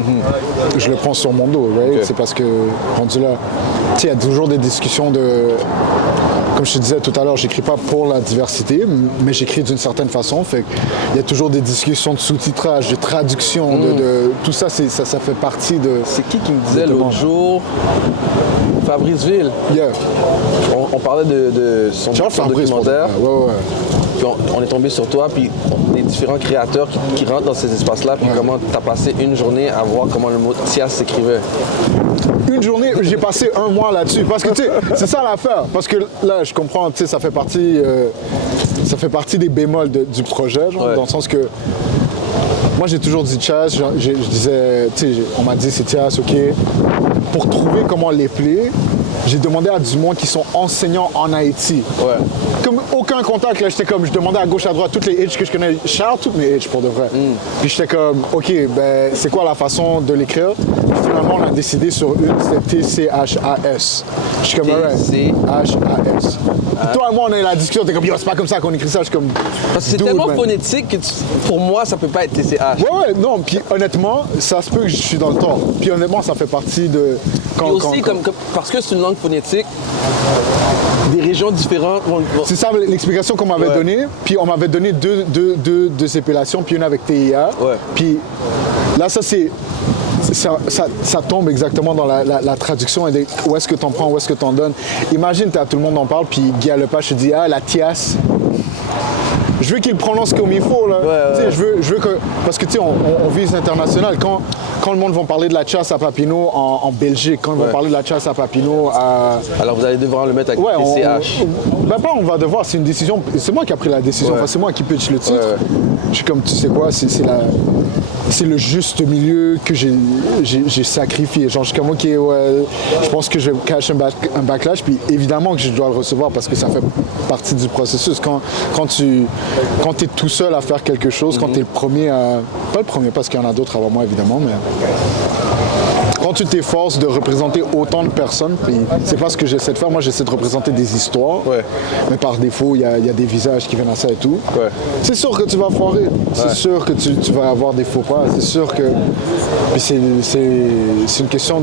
je le prends sur mon dos. Right? Okay. C'est parce que rendu là, tu sais, il y a toujours des discussions de. Comme je te disais tout à l'heure, j'écris pas pour la diversité, mais j'écris d'une certaine façon. Fait il y a toujours des discussions de sous-titrage, de traduction, de tout ça, ça fait partie de. C'est qui me disait de l'autre jour? Fabrice Ville. Yeah. On parlait de son Fabrice, documentaire. Ouais. Puis on est tombé sur toi, puis les différents créateurs qui rentrent dans ces espaces-là, puis comment tu as passé une journée à voir comment le mot Tias s'écrivait. Une journée, j'ai passé un mois là-dessus. Parce que, tu sais, c'est ça l'affaire. Parce que là, je comprends, tu sais, ça fait partie des bémols du projet, genre, Ouais. dans le sens que moi, j'ai toujours dit Tias, je disais, tu sais, on m'a dit c'est Tias, ok. Pour trouver comment l'épeler, j'ai demandé à du monde qui sont enseignants en Haïti. Ouais. Comme aucun contact, là, j'étais comme, je demandais à gauche, à droite, toutes les hitches que je connais, shout toutes mes hitches pour de vrai. Puis j'étais comme, ok, ben, c'est quoi la façon de l'écrire? Puis finalement, on a décidé sur une, c'était T-C-H-A-S. Je suis comme, alright, H-A-S. Puis toi et moi, on a eu la discussion, t'es comme, yo, c'est pas comme ça qu'on écrit ça. Je suis comme, Parce que c'est dude, tellement man. phonétique que pour moi, ça peut pas être TCH. Ouais, non, puis honnêtement, ça se peut que je suis dans le tort. Puis honnêtement, ça fait partie de. Et aussi, parce que c'est une langue phonétique, des régions différentes vont... C'est ça l'explication qu'on m'avait Ouais. donnée. Puis on m'avait donné deux épilations, puis une avec TIA. Ouais. Puis là, ça tombe exactement dans la traduction et où est-ce que t'en prends, où est-ce que t'en donnes. Imagine, tout le monde en parle, puis Guy Lepage te dit, ah, la Tias. Je veux qu'il le prononce comme il faut, là. Ouais. Tu sais, je veux que... Parce que, tu sais, on vise l'international. Quand le monde va parler de la chasse à Papineau en Belgique, quand ils vont Ouais. parler de la chasse à Papineau à... Alors vous allez devoir le mettre avec Ouais, TCH. ben pas, on va devoir, c'est une décision, c'est moi qui ai pris la décision, Ouais. enfin, c'est moi qui pitch le titre. Ouais. Je suis comme, tu sais quoi, c'est le juste milieu que j'ai sacrifié. Genre, je suis comme, ok, ouais, je pense que je vais cacher un backlash, puis évidemment que je dois le recevoir parce que ça fait partie du processus. Quand tu es tout seul à faire quelque chose, quand tu es le premier à... Pas le premier, parce qu'il y en a d'autres avant moi, évidemment, mais... Quand tu t'efforces de représenter autant de personnes, puis c'est pas ce que j'essaie de faire, moi j'essaie de représenter des histoires, Ouais. mais par défaut, il y a des visages qui viennent à ça et tout. Ouais. C'est sûr que tu vas foirer, c'est sûr que tu vas avoir des faux pas, c'est sûr que... Puis c'est une question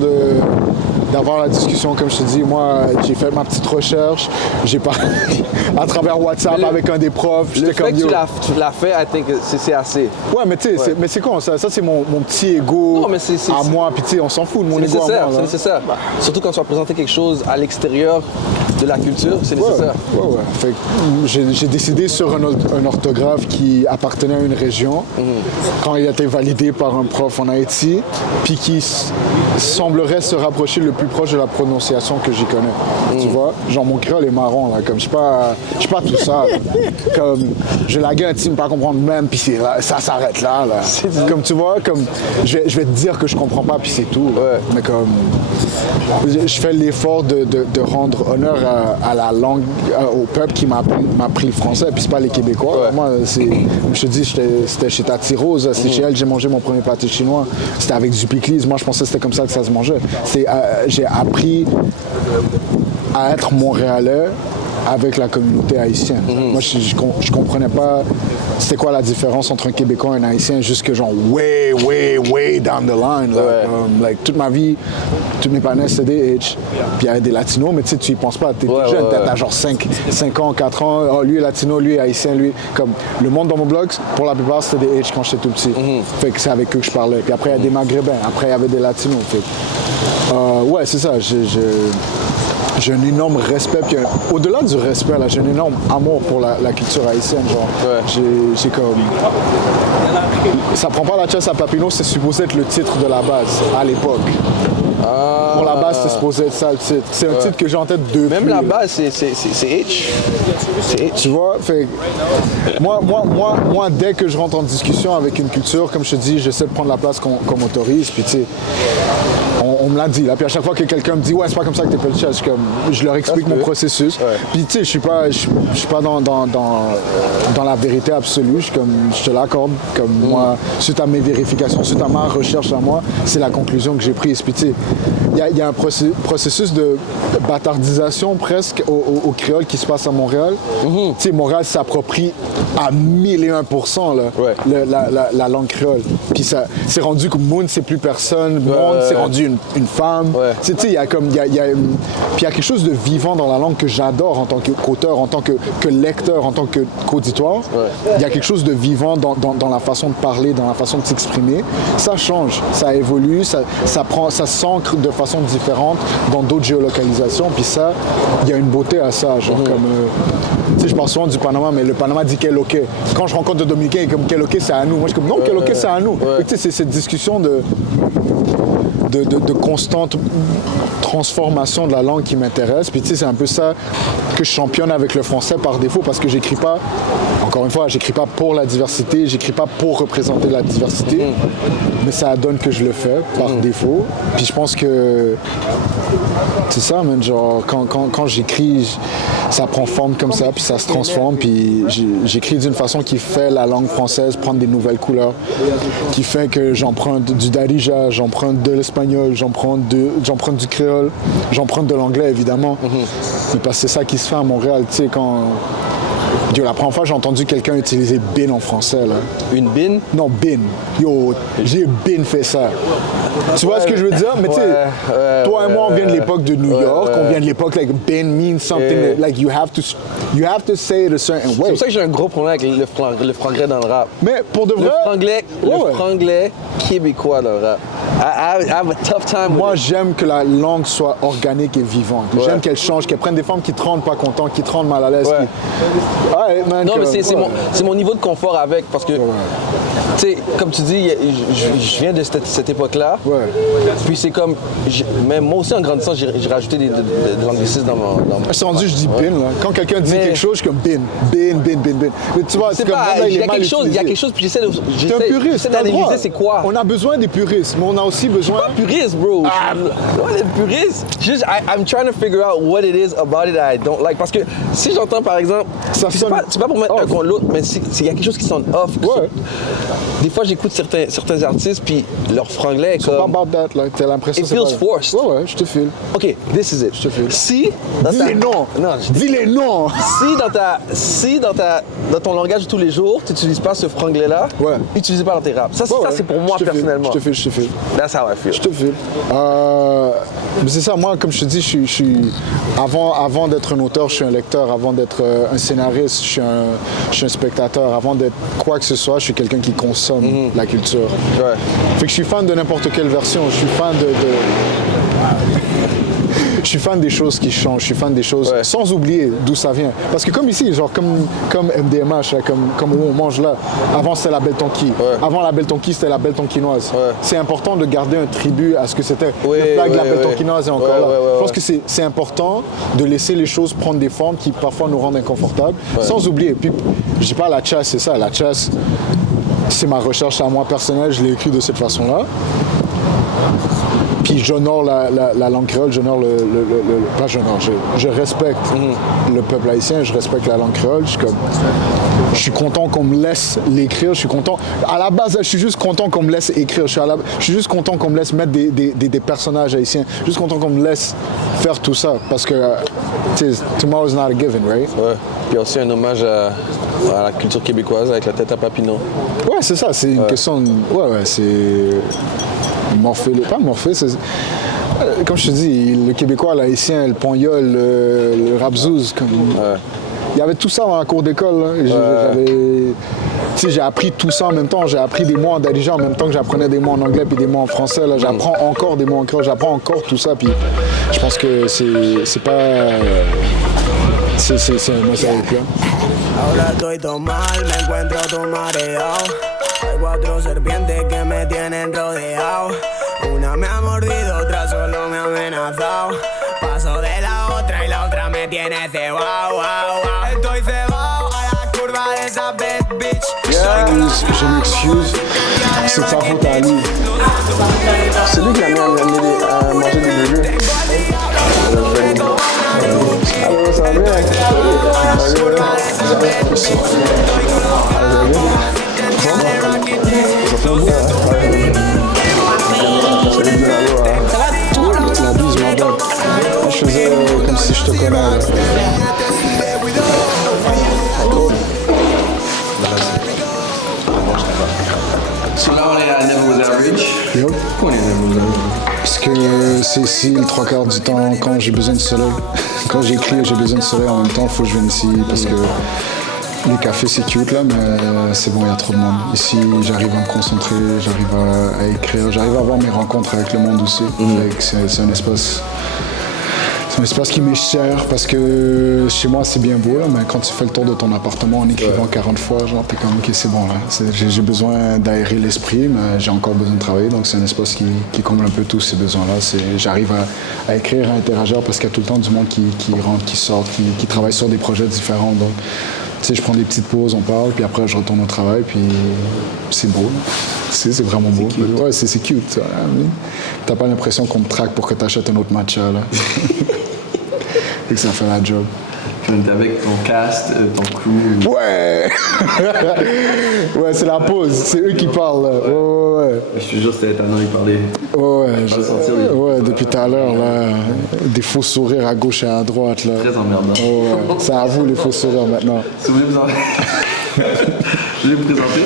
d'avoir la discussion, comme je te dis, moi j'ai fait ma petite recherche, j'ai parlé à travers WhatsApp avec un des profs, Le j'étais fait comme que yo. tu l'as fait, I think c'est assez. Ouais, mais tu sais, c'est con, ça c'est mon petit ego Non, mais c'est à moi, puis tu sais, on s'en fout de mon C'est ego à nécessaire, moi. c'est là. nécessaire. Surtout quand tu vas présenter quelque chose à l'extérieur de la culture, c'est nécessaire. Ouais. Fait que j'ai décidé sur un orthographe qui appartenait à une région, quand il a été validé par un prof en Haïti, puis qui semblerait se rapprocher le plus proche de la prononciation que j'y connais. Tu vois? Genre mon créole est marron, là, comme je suis pas tout ça. Là. Comme je la gueule, tu me pas comprendre même, puis ça s'arrête là. Comme tu vois, comme je vais te dire que je comprends pas, puis c'est tout. Ouais. Mais comme je fais l'effort de rendre honneur à la langue, au peuple qui m'a appris le français, puis c'est pas les Québécois. Ouais. Moi, comme je te dis, c'était chez Tati Rose, c'est chez elle que j'ai mangé mon premier pâté chinois. C'était avec du piclis. Moi, je pensais que c'était comme ça que ça se mangeait. J'ai appris à être montréalais avec la communauté haïtienne. Moi, je comprenais pas c'était quoi la différence entre un Québécois et un Haïtien jusque genre way down the line. Là. Ouais. Like, toute ma vie, tous mes parents c'était des H. Puis il y avait des Latinos, mais tu sais, tu y penses pas. T'es jeune, t'as genre 5 ans, 4 ans. Oh, lui est Latino, lui est Haïtien, lui. Comme le monde dans mon blog, pour la plupart, c'était des H quand j'étais tout petit. Fait que c'est avec eux que je parlais. Puis après, il y a des Maghrébins. Après, il y avait des Latinos. Fait que, ouais, c'est ça. j'ai un énorme respect, puis au-delà du respect, là, j'ai un énorme amour pour la culture haïtienne, genre. Ouais. J'ai comme... Ça prend pas la chasse à Papineau, c'est supposé être le titre de la base, à l'époque. Pour la base, c'est supposé être ça le titre. C'est un titre que j'ai en tête depuis. Même la base, c'est H. C'est H. Tu vois, fait moi, dès que je rentre en discussion avec une culture, comme je te dis, j'essaie de prendre la place qu'on m'autorise. Puis tu sais, on me l'a dit. Là, puis à chaque fois que quelqu'un me dit ouais, c'est pas comme ça que t'es le chess, je leur explique mon processus. Ouais. Puis tu sais, je suis pas dans la vérité absolue. Je te l'accorde. Comme moi, suite à mes vérifications, suite à ma recherche à moi, c'est la conclusion que j'ai prise. Puis tu sais, il y a un processus de bâtardisation presque au créole qui se passe à Montréal. Tu sais, Montréal s'approprie à 1001% là, Ouais. la langue créole. Puis ça c'est rendu que Moon c'est plus personne, Monde c'est rendu une femme. Ouais. Tu sais, il y a comme puis il y a quelque chose de vivant dans la langue que j'adore en tant qu'auteur, en tant que lecteur, en tant qu'auditoire. Il y a quelque chose de vivant dans la façon de parler, dans la façon de s'exprimer. Ça change, ça évolue, ça s'ancre de façon différente dans d'autres géolocalisations. Puis ça, il y a une beauté à ça, genre comme tu sais, je parle souvent du Panama, mais le Panama dit quel ok. Quand je rencontre des Dominicains, comme quel ok c'est à nous. Moi je suis comme non, quel ok c'est à nous. Tu sais, c'est cette discussion de constante transformation de la langue qui m'intéresse. Puis tu sais, c'est un peu ça que je championne avec le français par défaut, parce que j'écris pas, encore une fois, j'écris pas pour la diversité, j'écris pas pour représenter la diversité, mais ça donne que je le fais par défaut. Puis je pense que c'est ça, man, genre quand j'écris, ça prend forme comme ça, puis ça se transforme, puis j'écris d'une façon qui fait la langue française prendre des nouvelles couleurs, qui fait que j'emprunte du darija, j'emprunte de l'espagnol, j'emprunte du créole, j'emprunte de l'anglais évidemment, mais parce que c'est ça qui se fait à Montréal, tu sais, quand... Yo, la première fois j'ai entendu quelqu'un utiliser bin en français, là. Une bin? Non, bin. Yo, j'ai bin fait ça. Tu vois ce que je veux dire? Mais tu sais, toi et moi, on vient de l'époque de New York, on vient de l'époque, like, bin means something, like, you have to say it a certain way. C'est pour ça que j'ai un gros problème avec le franglais dans le rap. Mais pour de vrai... Le franglais québécois dans le rap. I have a tough time with Moi, it. j'aime que la langue soit organique et vivante. J'aime qu'elle change, qu'elle prenne des formes qui te rendent pas content, qui te rendent mal à l'aise. Ouais. Ouais, man, Non, que- mais c'est ouais. mon niveau de confort avec, parce que, tu sais, comme tu dis, je viens de cette époque-là. Ouais. Puis c'est comme, mais moi aussi en grandissant, j'ai rajouté de l'anglicisme dans mon... Je suis rendu, je dis bin, là. Quand quelqu'un dit Mais- quelque chose, je suis comme bin. Mais tu vois, C'est comme pas, là, il y a mal quelque chose, utilisé. puis j'essaie T'es un puriste, j'essaie t'as le droit. d'analyser c'est quoi. On a besoin des puristes, mais on a aussi besoin... Puriste, bro. What is puriste? Just, I'm trying to figure out what it is about it that I don't like. Parce que si j'entends par exemple, Ça c'est sonne pas pour mettre un off. contre l'autre, mais s'il y a quelque chose qui sonne off. Ouais. Des fois, j'écoute certains artistes, puis leur franglais est Pas comme. about that, là. T'as l'impression It que feels c'est pas- forced. Ouais, je te file. Ok, this is it. Je te file. Si. dans Dis ta- les noms. Non, Dis les noms. si dans ton langage de tous les jours, tu n'utilises pas ce franglais-là, Ouais. utilise pas dans tes raps. Ça, Ouais, c'est pour moi je te file, personnellement. Je te file. That's how I feel. Je te file. Mais c'est ça, moi, comme je te dis, je suis avant d'être un auteur, je suis un lecteur. Avant d'être un scénariste, je suis un spectateur. Avant d'être quoi que ce soit, je suis quelqu'un qui consomme la culture. Ouais. Fait que je suis fan de n'importe quelle version. Je suis fan je suis fan des choses qui changent, je suis fan des choses Ouais. sans oublier d'où ça vient. Parce que comme ici, genre comme MDMH, là, comme où on mange là, avant c'était la belle tonki. Ouais. Avant la belle tonki, c'était la belle tonkinoise. Ouais. C'est important de garder un tribut à ce que c'était. Oui, le flag de la oui, belle oui. tonkinoise est encore Ouais, là. ouais, ouais, Je pense ouais. que c'est important de laisser les choses prendre des formes qui parfois nous rendent inconfortables, sans oublier. Puis je dis pas la chasse, c'est ça. La chasse, c'est ma recherche à moi personnelle, je l'ai écrit de cette façon-là. Puis j'honore la langue créole, j'honore pas j'honore, je respecte le peuple haïtien, je respecte la langue créole. Je suis content qu'on me laisse l'écrire, je suis content. À la base, je suis juste content qu'on me laisse écrire. Je suis juste content qu'on me laisse mettre des personnages haïtiens. Je suis juste content qu'on me laisse faire tout ça. Parce que, tu sais, tomorrow is not a given, right? Ouais. Puis aussi un hommage à la culture québécoise avec la tête à Papineau. Ouais, c'est ça, c'est une question de... Ouais, c'est... Pas morphé, c'est... Comme je te dis, le Québécois, l'Haïtien, le Ponyol, le Rapzouz, comme... y avait tout ça dans la cour d'école. Là. J'ai appris tout ça en même temps. J'ai appris des mots en Darija en même temps que j'apprenais des mots en anglais puis des mots en français. Là. J'apprends encore des mots en créole. J'apprends encore tout ça. Puis je pense que c'est pas... moi, ça va plus. Ahora estoy todo mal, me encuentro todo mareado. Hay 4 serpientes que me tienen rodeado. Una me ha mordido, otra solo me ha amenazado. Paso de la otra y la otra me tiene cebao, wow, wow. Estoy cebao a la curva de esa bad bitch. Je m'excuse, c'est de sa faute à lui. C'est lui qui a mis à manger des burgers. Alors, ça va bien? La bise, ma bad. Je faisais comme si je te connais. Là. So là, on est à Neville's Average. Yep. Pourquoi on est à Neville's Average? Parce que c'est ici le 3/4 du temps quand j'ai besoin de soleil. Quand j'écris, j'ai besoin de soleil en même temps, il faut que je vienne ici parce que les cafés c'est cute là, mais c'est bon, il y a trop de monde. Ici, j'arrive à me concentrer, j'arrive à écrire, j'arrive à avoir mes rencontres avec le monde aussi. C'est un espace. C'est un espace qui m'est cher parce que chez moi c'est bien beau là, mais quand tu fais le tour de ton appartement en écrivant 40 fois, genre t'es comme ok c'est bon là. J'ai besoin d'aérer l'esprit, mais j'ai encore besoin de travailler, donc c'est un espace qui comble un peu tous ces besoins-là. J'arrive à écrire, à interagir parce qu'il y a tout le temps du monde qui rentre, qui sort, qui travaille sur des projets différents. Donc tu sais, je prends des petites pauses, on parle, puis après je retourne au travail, puis c'est beau. C'est vraiment beau. Ouais, c'est cute. Ça, hein. T'as pas l'impression qu'on te traque pour que t'achètes un autre matcha là. Et que ça fait la job. Puis on était avec ton cast, ton crew. Ouais! Ouais, c'est la pause, c'est eux qui parlent. Là. Ouais. Je te jure, c'était étonnant de parler. Ouais, depuis tout à l'heure, là, des faux sourires à gauche et à droite. Là. Très emmerdant. Ouais, c'est à vous les faux sourires maintenant. Si vous voulez je vais vous présenter.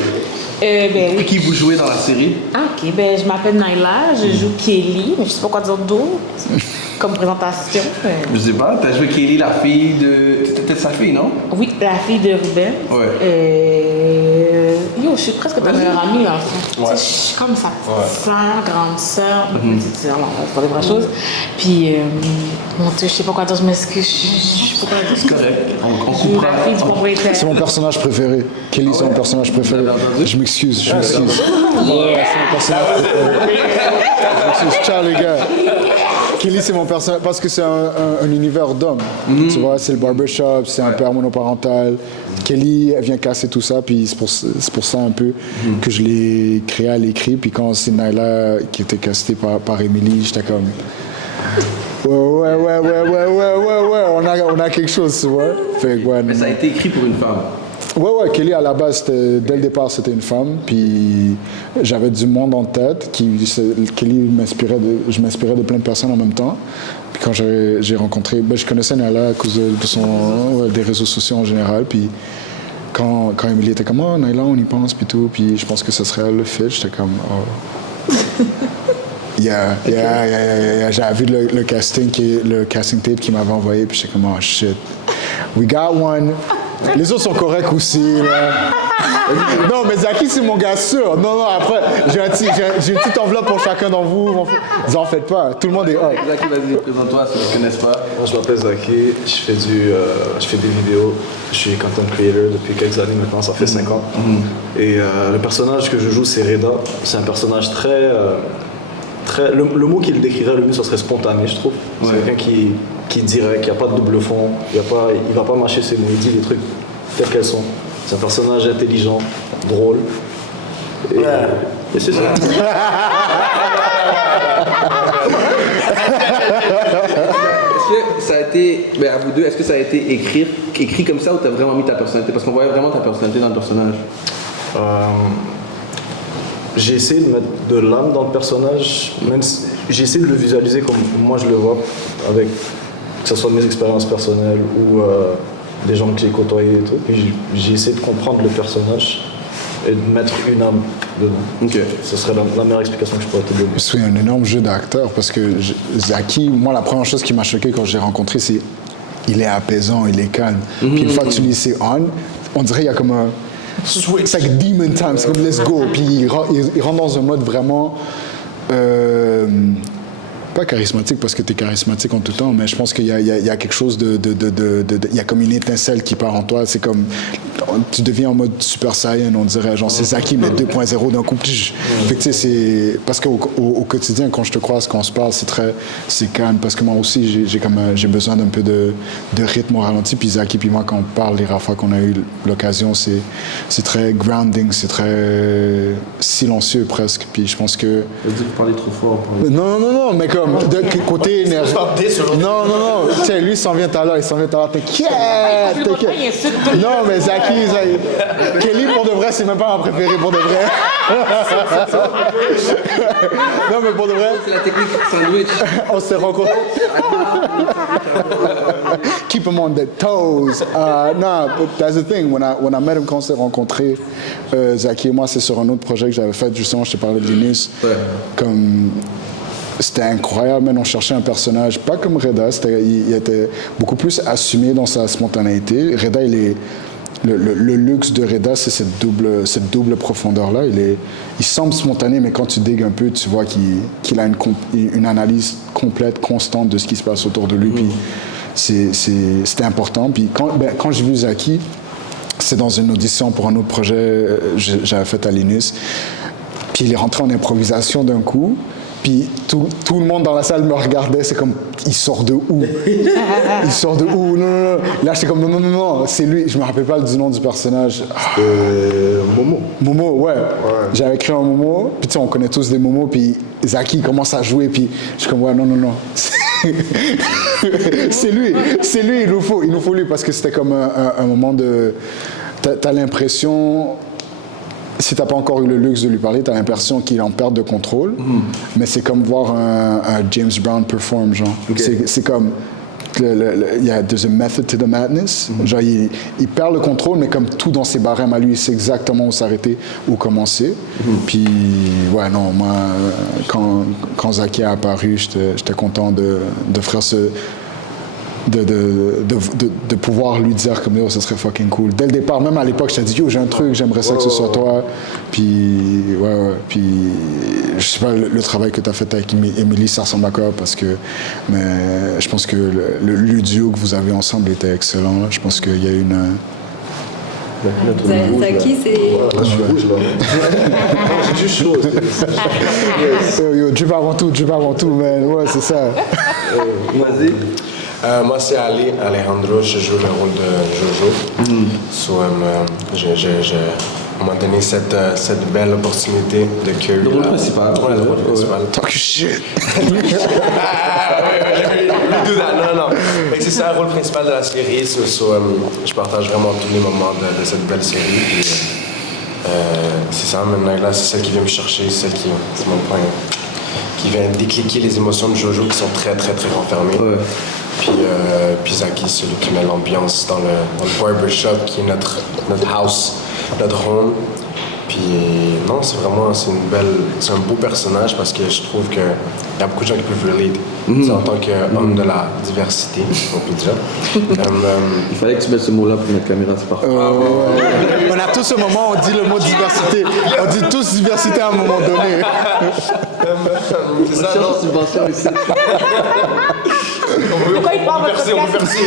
Ben oui. Qui vous jouez dans la série? Ok, ben je m'appelle Naila, je joue Kelly, mais je sais pas quoi dire d'autre comme présentation. Je sais pas, t'as joué Kelly, la fille de... T'étais sa fille, non? Oui, la fille de Ruben. Ouais. Yo, je suis presque ta meilleure amie, là. Ouais. Je suis comme sa petite sœur, grande sœur, petite sœur, non, c'est pas des vraies choses. Puis, mon Dieu, je sais pas quoi dire, je m'excuse, je sais pas quoi dire. C'est correct, on Je suis comprend. la fille du propriétaire. C'est mon personnage préféré. Kelly, c'est mon personnage préféré. Je m'excuse. Yeah. C'est mon personnage préféré. Je m'excuse. Ciao les gars. Kelly, c'est mon personnage parce que c'est un univers d'hommes. Tu vois, c'est le barbershop, c'est un père monoparental. Kelly, elle vient casser tout ça, puis c'est pour ça un peu que je l'ai créé à l'écrit. Puis quand c'est Naila qui était castée par Emily, j'étais comme. Ouais, on a quelque chose, tu vois. Fait que, ouais, Mais ça a été écrit pour une femme. Ouais, Kelly, à la base, dès le départ, c'était une femme. Puis j'avais du monde en tête. Kelly je m'inspirais de plein de personnes en même temps. Puis quand j'ai rencontré, je connaissais Nala à cause des réseaux sociaux en général. Puis quand Emily était comme, oh, Naila, on y pense, puis tout. Puis je pense que ce serait le fit. J'étais comme, oh. Yeah. J'avais vu le casting tape qu'il m'avait envoyé. Puis j'étais comme, oh shit. We got one. Les autres sont corrects aussi, là. Non, mais Zaki, c'est mon gars sûr. Non, après, j'ai une petite enveloppe pour chacun d'entre vous. Vous en faites pas. Tout le monde est hot. Zaki, vas-y, présente-toi, si tu ne connaissent pas. Moi, je m'appelle Zaki. Je fais des vidéos. Je suis content creator depuis quelques années maintenant. Ça fait 5 ans. Et le personnage que je joue, c'est Reda. C'est un personnage très... le mot qui le décrirait le mieux, ce serait spontané, je trouve. C'est quelqu'un qui est direct, qui n'a pas de double fond, il va pas mâcher ses mots, il dit les trucs tels qu'elles sont. C'est un personnage intelligent, drôle. Et c'est ça. Est-ce que ça a été, à vous deux, est-ce que ça a été écrit comme ça ou t'as vraiment mis ta personnalité? Parce qu'on voyait vraiment ta personnalité dans le personnage. J'ai essayé de mettre de l'âme dans le personnage, même si j'ai essayé de le visualiser comme moi je le vois, avec que ce soit mes expériences personnelles ou des gens que j'ai côtoyés et tout. Puis j'ai essayé de comprendre le personnage et de mettre une âme dedans. Okay. Ce serait la meilleure explication que je pourrais te donner. C'est un énorme jeu d'acteur parce que Zaki, moi la première chose qui m'a choqué quand je l'ai rencontré, c'est il est apaisant, il est calme. Puis une fois que tu lis c'est on dirait qu'il y a comme un switch, c'est like demon time, c'est comme let's go. Puis il rentre dans un mode vraiment pas charismatique parce que tu es charismatique en tout temps, mais je pense qu'il y a quelque chose il y a comme une étincelle qui part en toi. C'est comme tu deviens en mode Super Saiyan, on dirait, genre c'est Zaki mais 2.0 d'un coup. Fait que tu sais, c'est parce qu'au quotidien quand je te croise, quand on se parle, c'est calme parce que moi aussi j'ai besoin d'un peu de rythme au ralenti. Puis Zaki puis moi quand on parle les rares fois qu'on a eu l'occasion, c'est très grounding, c'est très silencieux presque. Puis je pense que tu veux dire que vous parlez trop fort. non, mais comme de côté énergie. Non, tu sais, lui, il s'en vient tout à l'heure, t'inquiète. Non, mais Zaki, Kelly, pour de vrai, c'est même pas ma préférée, pour de vrai. Non, mais pour de vrai. C'est la technique sandwich. On s'est rencontrés. Keep him on the toes. No, but that's the thing. When I met him, quand on s'est rencontrés, Zaki et moi, c'est sur un autre projet que j'avais fait, justement, je t'ai parlé de Linus. Comme. C'était incroyable, mais on cherchait un personnage, pas comme Reda, il était beaucoup plus assumé dans sa spontanéité. Reda, le luxe de Reda, c'est cette double profondeur-là. Il semble spontané, mais quand tu digues un peu, tu vois qu'il a une analyse complète, constante de ce qui se passe autour de lui. Puis c'était important. Puis quand j'ai vu Zaki, c'est dans une audition pour un autre projet j'avais fait à Linus. Puis il est rentré en improvisation d'un coup. Puis tout le monde dans la salle me regardait, c'est comme, il sort de où? Il sort de où? Non. Là, j'étais comme, non, c'est lui. Je me rappelle pas du nom du personnage. Momo. Momo, ouais. J'avais écrit un Momo, puis tu sais, on connaît tous des Momos, puis Zaki commence à jouer, puis je suis comme, ouais, non. C'est lui, il nous faut lui, parce que c'était comme un moment de... T'as l'impression... Si t'as pas encore eu le luxe de lui parler, t'as l'impression qu'il est en perte de contrôle, mais c'est comme voir un James Brown perform, genre. Okay. C'est comme, there's a method to the madness. Genre, il perd le contrôle, mais comme tout dans ses barèmes à lui, il sait exactement où s'arrêter, où commencer. Puis, ouais, non, moi, quand Zaki a apparu, j'étais content de faire ce... De pouvoir lui dire comme yo, ça serait fucking cool. Dès le départ, même à l'époque, je t'ai dit yo, j'ai un truc, j'aimerais ça que ce soit toi. Puis puis je sais pas le travail que tu as fait avec Émilie, ça ressemble à quoi mais je pense que le duo que vous avez ensemble était excellent. Là. Je pense qu'il y a une Zaki, c'est... rouge, là. J'ai juste chaud. Yo, drip avant tout, man. Ouais, c'est ça. Vas-y. Moi, c'est Alejandro, je joue le rôle de Jojo. So, on m'a donné cette belle opportunité de cueillir. Le rôle principal. Ouais, le rôle principal. Talk shit. Non. C'est ça le rôle principal de la série. Je partage vraiment tous les moments de cette belle série. Puis, c'est ça, maintenant, là, c'est celle qui vient me chercher, c'est mon point. Qui vient décliquer les émotions de Jojo qui sont très, très, très renfermées. Ouais. Puis Zaki, c'est celui qui met l'ambiance dans le barbershop qui est notre house, notre home. Puis non, c'est un beau personnage parce que je trouve qu'il y a beaucoup de gens qui peuvent relate. En tant qu'homme de la diversité, on peut dire. Il fallait que tu mettes ce mot-là pour notre caméra, c'est parfait. On a tous ce moment, on dit le mot diversité. On dit tous diversité à un moment donné. C'est ça, non? Subvention ici. Pourquoi il parle on peut percer.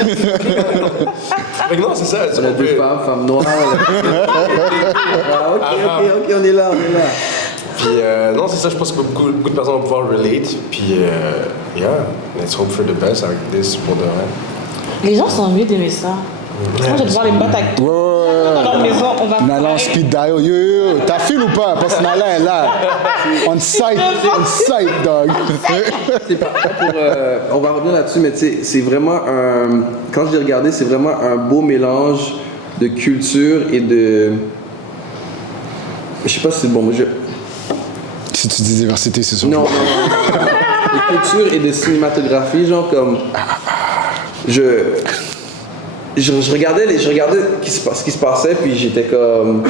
Mais non, c'est ça. On a deux femmes noires. Ok, on est là. Puis non, c'est ça, je pense que beaucoup de personnes vont pouvoir relate. Puis let's hope for the best avec this pour de vrai. Les gens sont mieux d'aimer ça. Moi, je vais devoir les battre avec tout. Dans leur maison, on va... Nala en speed dial, yo, t'as fil ou pas? Parce que Nala est là. On site, dog. C'est pas pour, on va revenir là-dessus, mais c'est vraiment un... Quand je l'ai regardé, c'est vraiment un beau mélange de culture et de... Je sais pas si c'est bon, mais Si tu dis diversité, c'est sûr. Non. De culture et de cinématographie, genre comme... Je regardais ce qui se passait, puis j'étais comme...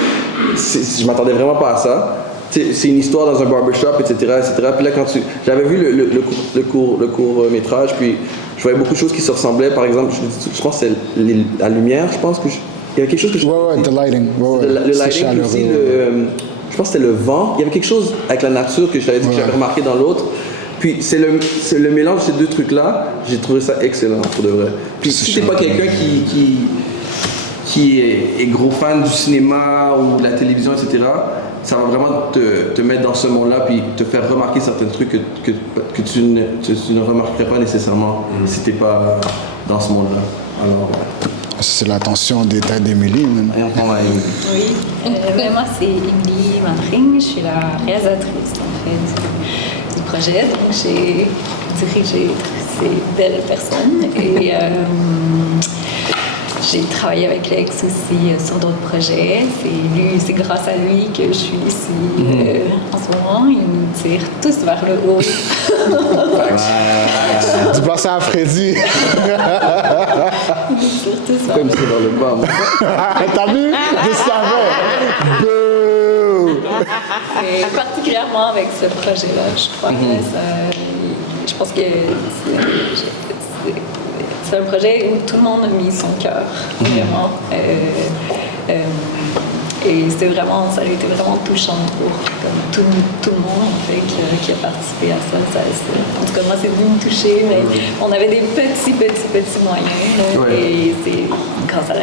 Je m'attendais vraiment pas à ça. C'est une histoire dans un barbershop, etc. Puis là, j'avais vu le court métrage, puis je voyais beaucoup de choses qui se ressemblaient. Par exemple, je pense que c'est la lumière, je pense que il y avait quelque chose que je... Ouais, the lighting. Ouais, le lighting aussi, je pense que c'était le vent. Il y avait quelque chose avec la nature que je t'avais dit que j'avais remarqué dans l'autre. Puis c'est le mélange de ces deux trucs-là, j'ai trouvé ça excellent pour de vrai. Puis si t'es pas quelqu'un qui est gros fan du cinéma ou de la télévision, etc., ça va vraiment te mettre dans ce monde-là puis te faire remarquer certains trucs que tu ne remarquerais pas nécessairement si t'es pas dans ce monde-là. Alors, c'est l'attention d'état d'Émilie. Oui, moi c'est Émilie Mantring, je suis la réalisatrice en fait du projet, donc j'ai dirigé ces belles personnes et j'ai travaillé avec Lex aussi sur d'autres projets. C'est grâce à lui que je suis ici en ce moment. Il nous tire tous vers le haut. Dis pas ça à Freddy. Il nous tire tous vers le haut. dans le bas. T'as vu? Je savais. Bouh! Et particulièrement avec ce projet-là, je crois que ça... Je pense que c'est un projet où tout le monde a mis son cœur, vraiment. Et ça a été vraiment touchant pour tout le monde en fait, qui a participé à ça. En tout cas, moi, c'est venu me toucher, mais on avait des petits moyens. Là, et c'est grâce à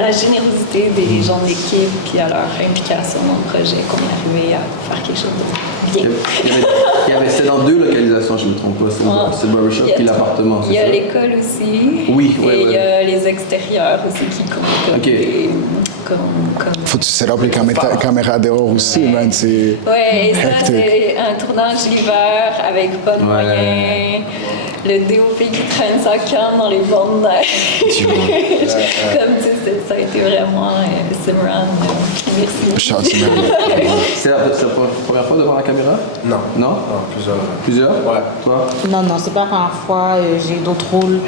la générosité des gens de l'équipe puis à leur implication dans le projet qu'on est arrivé à faire quelque chose de bien. C'était dans 2 localisations, je ne me trompe pas. C'est le barbershop et l'appartement. Il y a l'école aussi. Oui, et il y a les extérieurs aussi qui comptent. Faut que tu set up les caméras dehors aussi, man. C'est ouais, et ça, c'est un tournage l'hiver avec pas de moyens. Le DOP qui traîne sa canne dans les bandes de neige. Comme tu sais, ça a été vraiment Simran. Merci. C'est la première fois devant la caméra? Non. Non? Non, Plusieurs? Ouais. Toi? Non, c'est pas la première fois. J'ai d'autres rôles.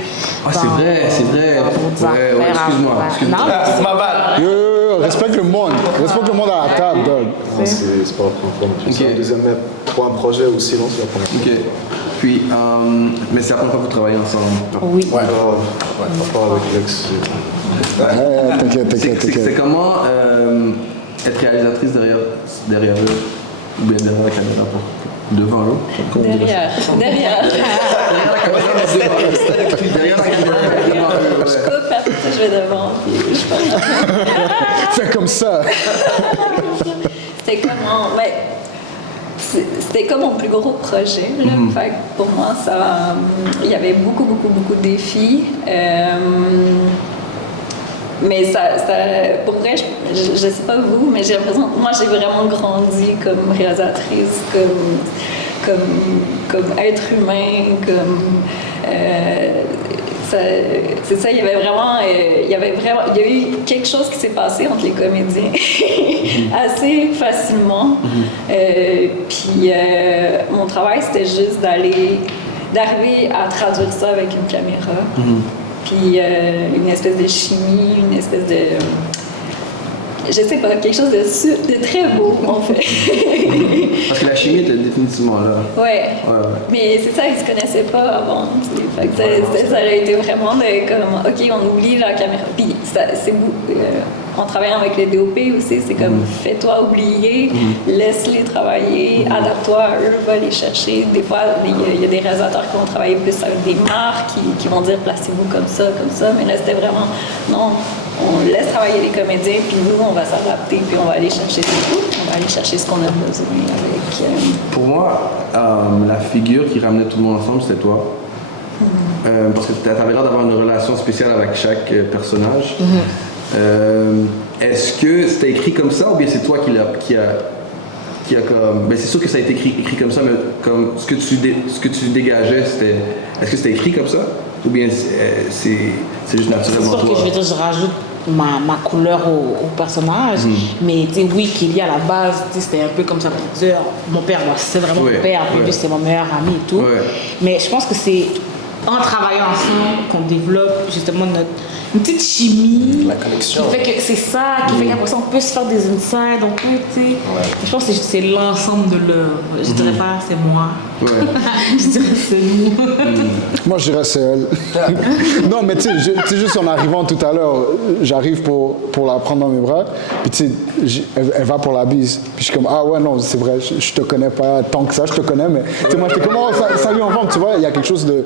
Ah, c'est vrai. Ouais, excuse-moi. Ma balle. Respecte le monde. Respecte le monde à la table, dog. Non, c'est pas la première fois. C'est un deuxième, mais pour un projet aussi, non, c'est la première fois. Ok. Puis, mais c'est la première fois que vous travaillez ensemble? Oui. Ouais. Pas avec Lex. T'inquiète. C'est comment être réalisatrice derrière eux, ou bien derrière la caméra, devant eux? Derrière la caméra. Je coupe, après je vais devant, puis je parle. Fais comme ça. C'était comme mon plus gros projet. Là. Fait que pour moi, il y avait beaucoup de défis. Mais pour vrai, je sais pas vous, mais j'ai l'impression que moi j'ai vraiment grandi comme réalisatrice, comme être humain, c'est ça, il y a eu quelque chose qui s'est passé entre les comédiens assez facilement. Puis mon travail, c'était juste d'arriver à traduire ça avec une caméra. Puis une espèce de chimie, une espèce de... Je sais pas, quelque chose de très beau, en fait. Parce que la chimie était définitivement là. Ouais. Mais c'est ça, ils se connaissaient pas avant. Fait que ça a été vraiment comme, OK, on oublie la caméra. Puis c'est en travaillant avec les DOP aussi, c'est comme, fais-toi oublier, laisse-les travailler, adapte-toi à eux, va les chercher. Des fois, il y a des réalisateurs qui vont travailler plus avec des marques, qui vont dire, placez-vous comme ça. Mais là, c'était vraiment, non, on laisse travailler les comédiens, puis nous, on va s'adapter, puis on va aller chercher ce qu'on a besoin avec. Pour moi, la figure qui ramenait tout le monde ensemble, c'était toi. Parce que tu avais l'air d'avoir une relation spéciale avec chaque personnage. Est-ce que c'était écrit comme ça, ou bien c'est toi qui a comme... Ben c'est sûr que ça a été écrit comme ça, mais comme ce que tu dégageais, est-ce que c'était écrit comme ça? Ou bien c'est juste naturellement toi? C'est sûr que je vais dire, je rajoute ma couleur au personnage, mais oui, Kelly à la base, c'était un peu comme ça pour dire, mon père, c'est vraiment mon père, puis lui c'est mon meilleur ami et tout. Mais je pense que c'est en travaillant ensemble qu'on développe justement une petite chimie. La connexion. Qui fait que c'est ça, qui fait qu'après ça on peut se faire des insides, on peut, tu sais. Je pense que c'est l'ensemble de l'œuvre. Je dirais pas c'est moi. Je dirais c'est nous. Moi, je dirais c'est elle. Non, mais tu sais, juste en arrivant tout à l'heure, j'arrive pour la prendre dans mes bras, puis tu sais, elle va pour la bise. Puis je suis comme, ah ouais, non, c'est vrai, je te connais pas tant que ça, je te connais, mais tu sais, moi, j'étais comme, oh, salut, en forme, tu vois, il y a quelque chose de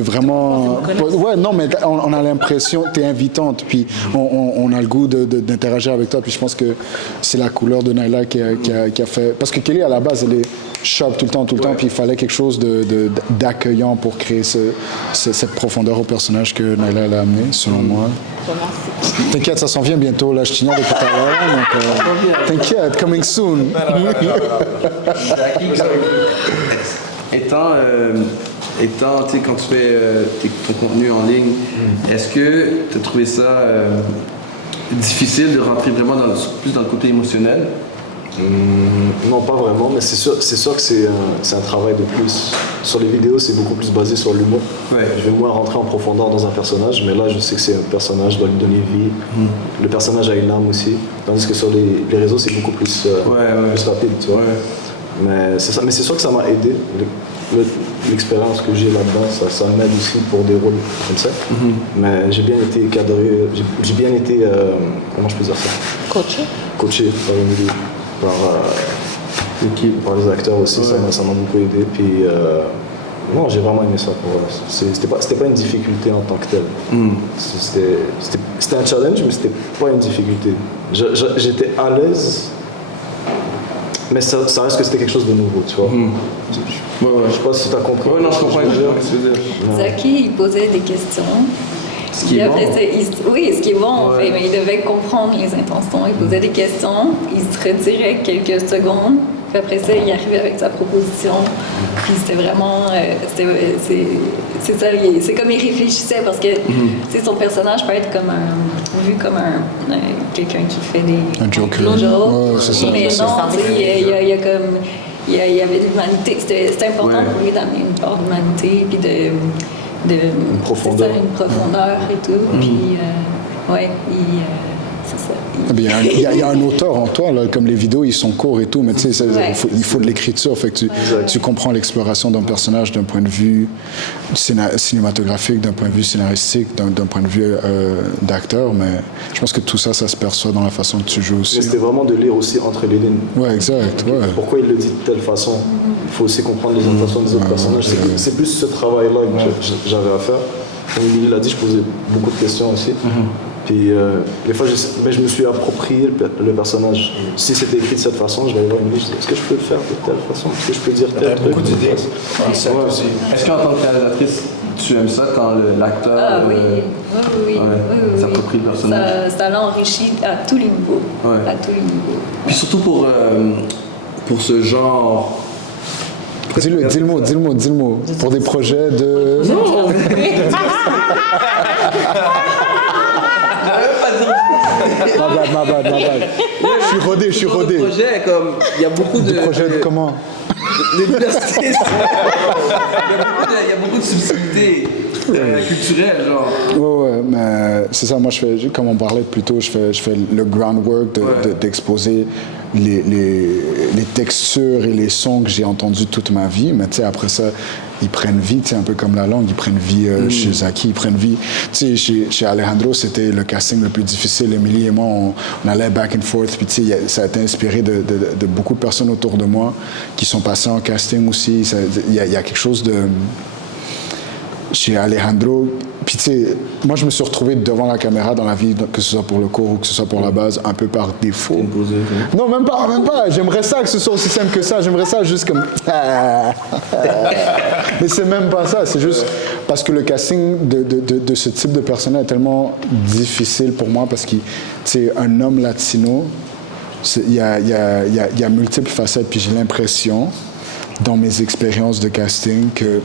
vraiment. Ouais, non, mais on a l'impression, t'es invitante, puis on a le goût d'interagir avec toi, puis je pense que c'est la couleur de Naila qui a fait. Parce que Kelly, à la base, elle est shop tout le temps, puis il fallait quelque chose d'accueillant pour créer cette profondeur au personnage que Naila a amené, selon moi. T'inquiète, ça s'en vient bientôt, là, je t'ignore depuis tout à l'heure, donc t'inquiète, coming soon. Étant, tu sais, quand tu fais ton contenu en ligne, est-ce que tu as trouvé ça difficile de rentrer vraiment plus dans le côté émotionnel? Non, pas vraiment, mais c'est sûr que c'est un travail de plus. Sur les vidéos, c'est beaucoup plus basé sur l'humour. Ouais. Je vais moins rentrer en profondeur dans un personnage, mais là, je sais que c'est un personnage, je dois lui donner vie. Le personnage a une âme aussi, tandis que sur les réseaux, c'est beaucoup plus, plus rapide, tu vois. Ouais. Mais c'est ça. Mais c'est sûr que ça m'a aidé. L'expérience que j'ai là-dedans, ça m'aide aussi pour des rôles comme ça. Mais j'ai bien été cadré, j'ai bien été, comment je peux dire ça? Coaché par le milieu. Par les acteurs aussi, ça m'a beaucoup aidé. Puis, non, j'ai vraiment aimé ça. C'était pas une difficulté en tant que telle. C'était un challenge, mais c'était pas une difficulté. J'étais à l'aise, mais ça reste que c'était quelque chose de nouveau, tu vois. Je sais pas si tu as compris. Non, je comprends ce que tu veux dire. Zaki, il posait des questions. Ce qui est bon. Oui, ce qui est bon, en fait, mais il devait comprendre les intentions. Il posait des questions, il se retirait quelques secondes, puis après ça, il arrivait avec sa proposition. Puis c'était vraiment. C'est ça, c'est comme il réfléchissait, parce que son personnage peut être comme vu comme quelqu'un qui fait des. Un joker. C'est ça. Mais non, il y a comme. Il y avait de l'humanité. C'était important pour lui d'amener une part d'humanité, puis une profondeur et tout. Puis, c'est ça. Il y a un auteur en toi, là, comme les vidéos, ils sont courts et tout, mais tu sais, il faut de l'écriture. Fait que tu comprends l'exploration d'un personnage d'un point de vue cinématographique, d'un point de vue scénaristique, d'un point de vue d'acteur, mais je pense que tout ça, ça se perçoit dans la façon que tu joues aussi. Mais c'était vraiment de lire aussi entre les lignes. Ouais, exact. Ouais. Pourquoi il le dit de telle façon? Il faut aussi comprendre les intentions des autres personnages. C'est plus ce travail-là que j'avais à faire. Comme il l'a dit, je posais beaucoup de questions aussi. Puis des fois, je me suis approprié le personnage. Si c'était écrit de cette façon, je vais aller voir une liste. Est-ce que je peux le faire de telle façon? Est-ce que je peux dire tel truc? Beaucoup d'idées. Est-ce qu'en tant que réalisatrice, tu aimes ça quand l'acteur s'approprie le personnage? Ça l'enrichit à tous les niveaux. À tous les niveaux. Puis surtout pour ce genre. Dis le mot. Pour des projets de. Non! Ma bad. Je suis rodé. Projet, comme, il y a beaucoup de... projets de comment? De diversité. Il y a beaucoup de subtilité culturelle, genre. Ouais, mais c'est ça, moi, comme on parlait plus tôt, je fais le groundwork d'exposer les textures et les sons que j'ai entendus toute ma vie, mais tu sais, après ça, ils prennent vie, tu sais, un peu comme la langue, ils prennent vie chez Zaki, ils prennent vie. Tu sais, chez Alejandro, c'était le casting le plus difficile. Emily et moi, on allait back and forth, puis tu sais, ça a été inspiré de beaucoup de personnes autour de moi qui sont passées en casting aussi. Il y a quelque chose de... Chez Alejandro, puis tu sais, moi je me suis retrouvé devant la caméra dans la vie, que ce soit pour le cours ou que ce soit pour la base, un peu par défaut. Non, même pas. J'aimerais ça que ce soit aussi simple que ça. J'aimerais ça juste comme... Mais c'est même pas ça. C'est juste parce que le casting de ce type de personnage est tellement difficile pour moi parce que, tu sais, un homme latino, il y a multiples facettes, puis j'ai l'impression, dans mes expériences de casting, que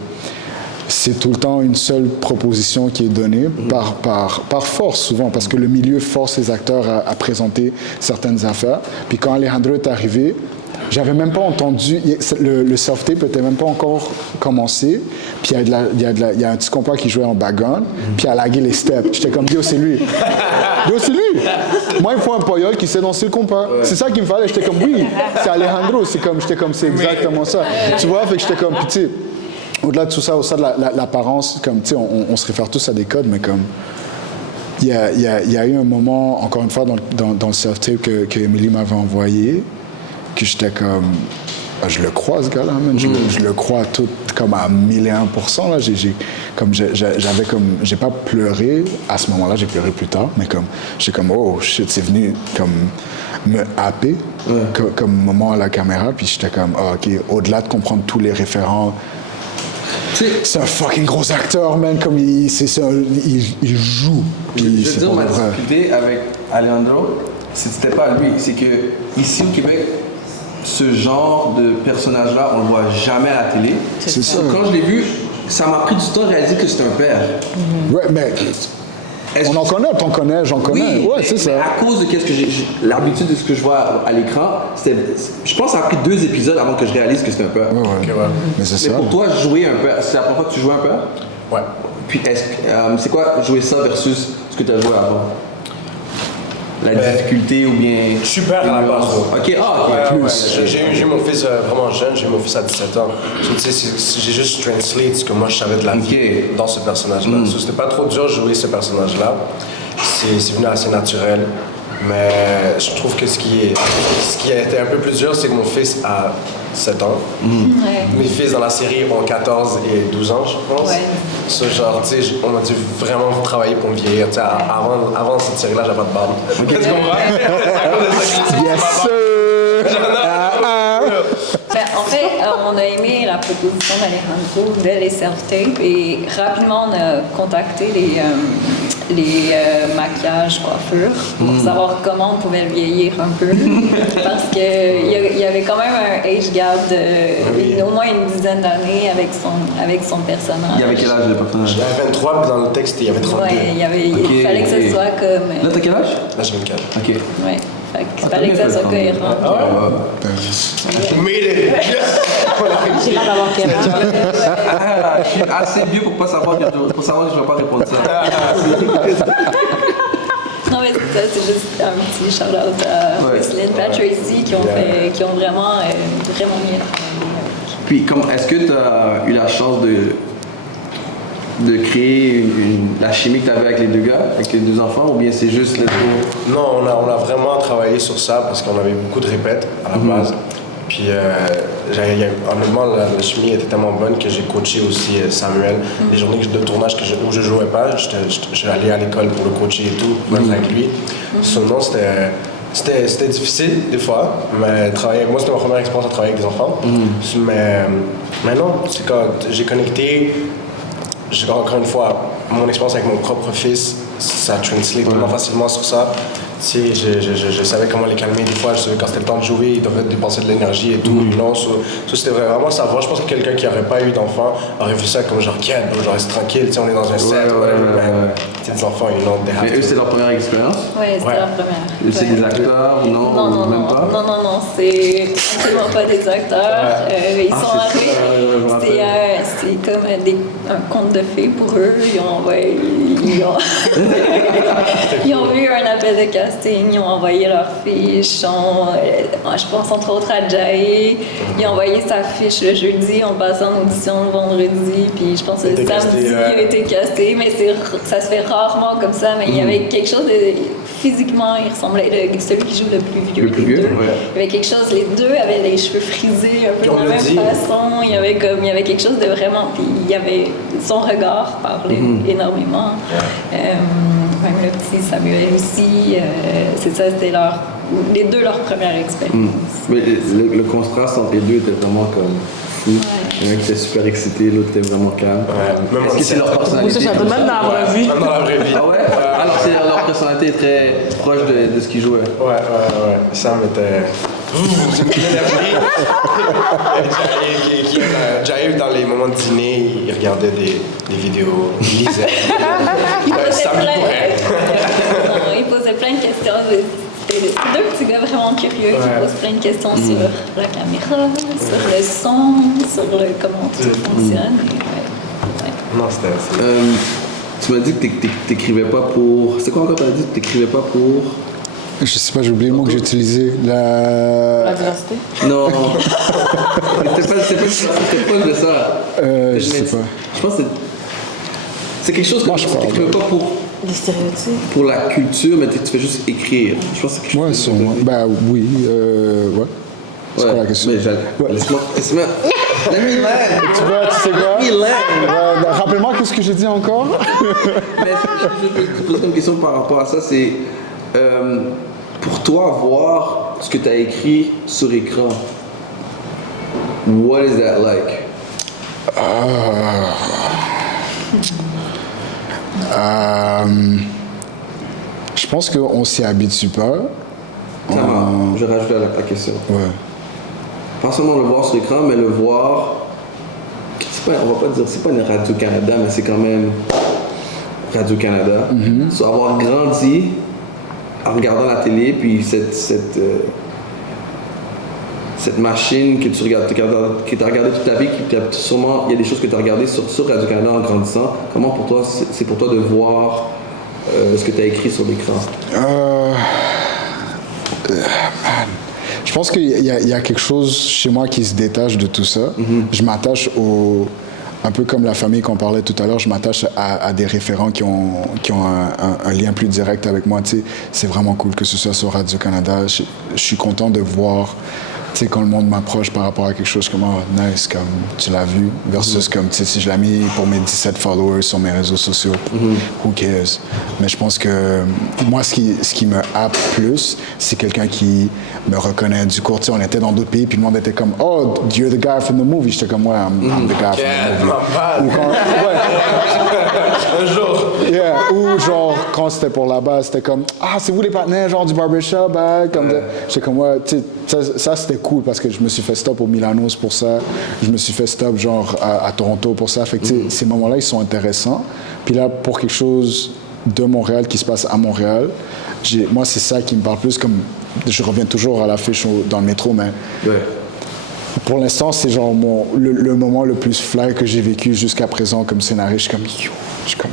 c'est tout le temps une seule proposition qui est donnée par force souvent, parce que le milieu force les acteurs à présenter certaines affaires. Puis quand Alejandro est arrivé, j'avais même pas entendu, le self-tape était même pas encore commencé, puis il y a un petit compas qui jouait en background, puis il a lagué les steps. J'étais comme, yo, c'est lui. Yo, c'est lui. Moi, il faut un poyol qui sait danser le compas. C'est ça qu'il me fallait. J'étais comme, oui, c'est Alejandro. J'étais comme, c'est exactement ça. Tu vois, fait que j'étais comme, puis tu sais, au-delà de tout ça, au-delà de l'apparence, comme, tu sais, on se réfère tous à des codes, mais comme, il y a eu un moment, encore une fois, dans le self-tape que Emily m'avait envoyé, que j'étais comme, je le crois, ce gars-là, man. Je le crois tout comme à 1001%. Là. J'ai pas pleuré à ce moment-là, j'ai pleuré plus tard, mais comme, j'étais comme, oh shit, c'est venu comme me happer comme moment à la caméra, puis j'étais comme, ok, au-delà de comprendre tous les référents, c'est un fucking gros acteur, man, comme il joue. Puis je veux dire, ma difficulté avec Alejandro, c'était pas lui, c'est que ici au Québec, ce genre de personnage-là, on le voit jamais à la télé. C'est ça. Quand je l'ai vu, ça m'a pris du temps de réaliser que c'est un père. Ouais, mais on en connaît, t'en connais, j'en connais. Oui, ouais, c'est ça. À cause de l'habitude de ce que je vois à l'écran, je pense que ça a pris 2 épisodes avant que je réalise que c'est un peur. Ouais. Okay, ouais. Mais c'est ça. Mais pour toi, jouer un peur, c'est la première fois que tu joues un peur? Ouais. Puis c'est quoi jouer ça versus ce que tu as joué avant? La difficulté ou bien... Je suis père à la base. Ok, J'ai eu mon fils vraiment jeune, j'ai eu mon fils à 17 ans. J'ai juste translate ce que moi je savais de la vie dans ce personnage-là. C'était pas trop dur de jouer ce personnage-là. C'est venu assez naturel. Mais je trouve que ce qui a été un peu plus dur, c'est que mon fils a 7 ans. Mes fils dans la série ont 14 et 12 ans, je pense. Ce genre, tu sais, on a dû vraiment travailler pour me vieillir. Avant cette série-là, j'avais pas de barbe. Qu'est-ce qu'on va? Yes, sir! En fait, on a aimé la proposition d'Alejandro de les self-tape et rapidement on a contacté les maquillages coiffeurs pour savoir comment on pouvait le vieillir un peu parce qu'il y avait quand même un age gap d'au moins une dizaine d'années avec son personnage. Il y avait quel âge le personnage? Il avait 23, puis dans le texte il y avait 32. Ouais, il fallait que ce soit comme... Là t'as quel âge? Là j'ai 24. Ok. Ouais. Il fallait que ça soit cohérent. J'ai l'air d'avoir quel âge? Je suis assez vieux pour savoir que je ne vais pas répondre ça. Non mais c'est ça, c'est juste un petit shout-out à Wesley et Tracy qui ont vraiment bien travaillé. Puis est-ce que tu as eu la chance de créer la chimie que tu avais avec les 2 gars, avec les 2 enfants, ou bien c'est juste le tour? Non, on a vraiment travaillé sur ça parce qu'on avait beaucoup de répètes à la base. Puis honnêtement, la chimie était tellement bonne que j'ai coaché aussi Samuel. Les journées de tournage où je jouais pas, je allé à l'école pour le coacher et tout, même avec lui. Sinon, c'était difficile des fois, mais moi c'était ma première expérience à travailler avec des enfants. Mais non, c'est quand j'ai connecté. Encore une fois, mon expérience avec mon propre fils, ça translate tellement facilement sur ça. Tu sais, je savais comment les calmer des fois. Quand c'était le temps de jouer, ils devraient dépenser de l'énergie et tout. Non, c'était vraiment savoir. Je pense que quelqu'un qui n'aurait pas eu d'enfant aurait vu ça comme genre, genre reste tranquille, on est dans un set. Des enfants, Mais eux, c'est leur première expérience? Oui, c'était leur première. C'est des acteurs ou non? Non, c'est absolument pas des acteurs. Ils sont arrivés. C'est comme un conte de fées pour eux. Ils ont vu un appel de casting, ils ont envoyé leur fiche. Je pense entre autres à Jay. Ils ont envoyé sa fiche le jeudi, on passait en audition le vendredi, puis je pense que le samedi il a été casté. Mais ça se fait rarement comme ça, mais il y avait quelque chose de... Physiquement, il ressemblait à celui qui joue le plus vieux. Il y avait quelque chose, les deux avaient les cheveux frisés un peu de la même façon. Il y avait quelque chose de vraiment... Puis il y avait... Son regard parlait énormément. Même le petit Samuel aussi. C'est ça, c'était les deux leur première expérience. Mais le contraste entre les deux était vraiment comme... fou. Il y en a un qui était super excité, l'autre était vraiment calme. Est-ce que c'est leur personnalité? Même dans la vraie vie. Même dans la vraie vie. Ah ouais? Alors leur personnalité est très proche de ce qu'ils jouaient. Ouais. Sam était... l'énergie. J'arrive dans les moments de dîner, il regardait des vidéos, il lisait. Il posait plein de questions. c'est deux petits gars vraiment curieux qui posent plein de questions sur la caméra, sur le son, sur comment tout fonctionne. Non, c'était... Tu m'as dit que t'écrivais pas pour... C'est quoi encore t'as dit que t'écrivais pas pour... Je sais pas, j'ai oublié le mot que j'ai utilisé. La diversité? Non. C'était pas de ça. Je sais pas. Je pense que c'est quelque chose que tu n'écrivais pas pour... Les stéréotypes. Pour la culture, mais tu fais juste écrire. Je pense que c'est quelque chose... Ben oui, ouais. C'est quoi la question? Laisse-moi... Tu vois, tu sais quoi? Rappelle-moi qu'est-ce que j'ai dit encore? Mais je vais te poser une question par rapport à ça, c'est... pour toi, voir ce que tu as écrit sur écran, what is that like? Je pense qu'on s'y habitue pas. Je rajoute à la question. Ouais. Pas seulement le voir sur l'écran, mais le voir... on va pas dire, c'est pas une Radio-Canada, mais c'est quand même Radio-Canada. So, avoir grandi en regardant la télé, puis cette machine que tu regardes, que tu as regardée toute ta vie, sûrement il y a des choses que tu as regardées sur Radio-Canada en grandissant. Comment pour toi, c'est pour toi de voir ce que tu as écrit sur l'écran? Je pense qu'il y a quelque chose chez moi qui se détache de tout ça. Je m'attache un peu comme la famille qu'on parlait tout à l'heure, je m'attache à des référents qui ont un lien plus direct avec moi. Tu sais, c'est vraiment cool que ce soit sur Radio-Canada. Je suis content de voir, tu sais, quand le monde m'approche par rapport à quelque chose comme « nice, comme tu l'as vu », versus comme, tu sais, si je l'ai mis pour mes 17 followers sur mes réseaux sociaux, who cares? Mais je pense que moi, ce qui me happe plus, c'est quelqu'un qui me reconnaît du court. Tu sais, on était dans d'autres pays, puis le monde était comme « Oh, you're the guy from the movie ». J'étais comme « Ouais, I'm the guy from the movie ». Un jour. Yeah. Ou genre, quand c'était pour la base, c'était comme « Ah, c'est vous les partenaires genre du barbershop, hein? » Comme j'étais comme « Ouais, tu sais, ça c'était cool parce que je me suis fait stop au Milanos pour ça. Je me suis fait stop genre à Toronto pour ça. Fait que ces moments-là, ils sont intéressants. Puis là, pour quelque chose de Montréal qui se passe à Montréal, moi, c'est ça qui me parle plus. Comme je reviens toujours à l'affiche dans le métro, mais pour l'instant, c'est genre le moment le plus fly que j'ai vécu jusqu'à présent comme scénariste. Je suis comme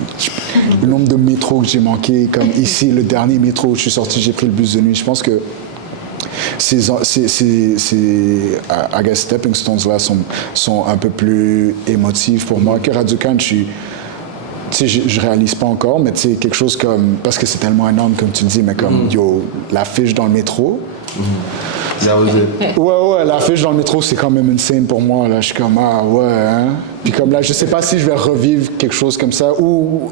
le nombre de métros que j'ai manqué, comme ici, le dernier métro où je suis sorti, j'ai pris le bus de nuit. Je pense que ces I guess, stepping stones là sont un peu plus émotifs pour moi que Radio-Can. Tu sais, je réalise pas encore, mais tu sais, quelque chose comme, parce que c'est tellement énorme comme tu dis, mais comme yo, l'affiche dans le métro. Ouais, l'affiche dans le métro, c'est quand même une scène pour moi. Là, je suis comme ah ouais. Hein? Puis comme là, je sais pas si je vais revivre quelque chose comme ça ou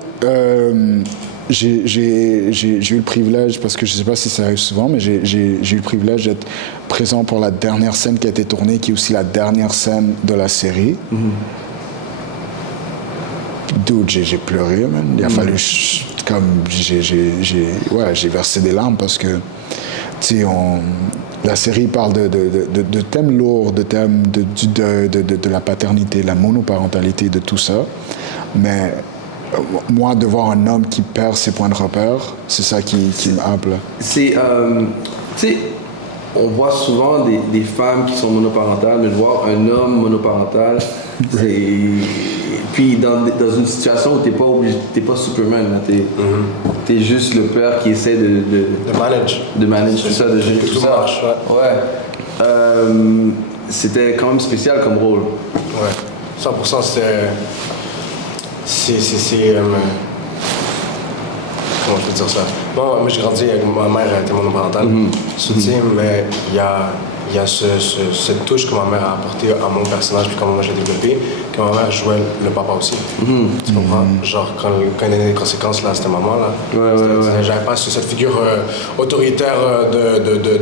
j'ai eu le privilège, parce que je sais pas si ça arrive souvent, mais j'ai eu le privilège d'être présent pour la dernière scène qui a été tournée, qui est aussi la dernière scène de la série. Dude, j'ai pleuré, man. Il a fallu, comme, j'ai versé des larmes parce que, tu sais, la série parle de thèmes lourds, de thèmes de la paternité, de la monoparentalité, de tout ça. Mais moi, de voir un homme qui perd ses points de repère, c'est ça qui me happe. C'est, tu sais, on voit souvent des femmes qui sont monoparentales, mais de voir un homme monoparental, c'est... Puis dans une situation où t'es pas Superman, t'es juste le père qui essaie de manage tout ça, de gérer tout ça. Marche, ouais. C'était quand même spécial comme rôle. Ouais, 100%, c'est comment je peux dire ça? Bon, moi j'ai grandi avec ma mère, elle était monoparentale, mais il y a cette touche que ma mère a apportée à mon personnage, puis comment moi j'ai développé, que ma mère jouait le papa aussi. Tu comprends? Genre, quand il y a des conséquences, là, c'était maman, là. J'avais pas cette figure autoritaire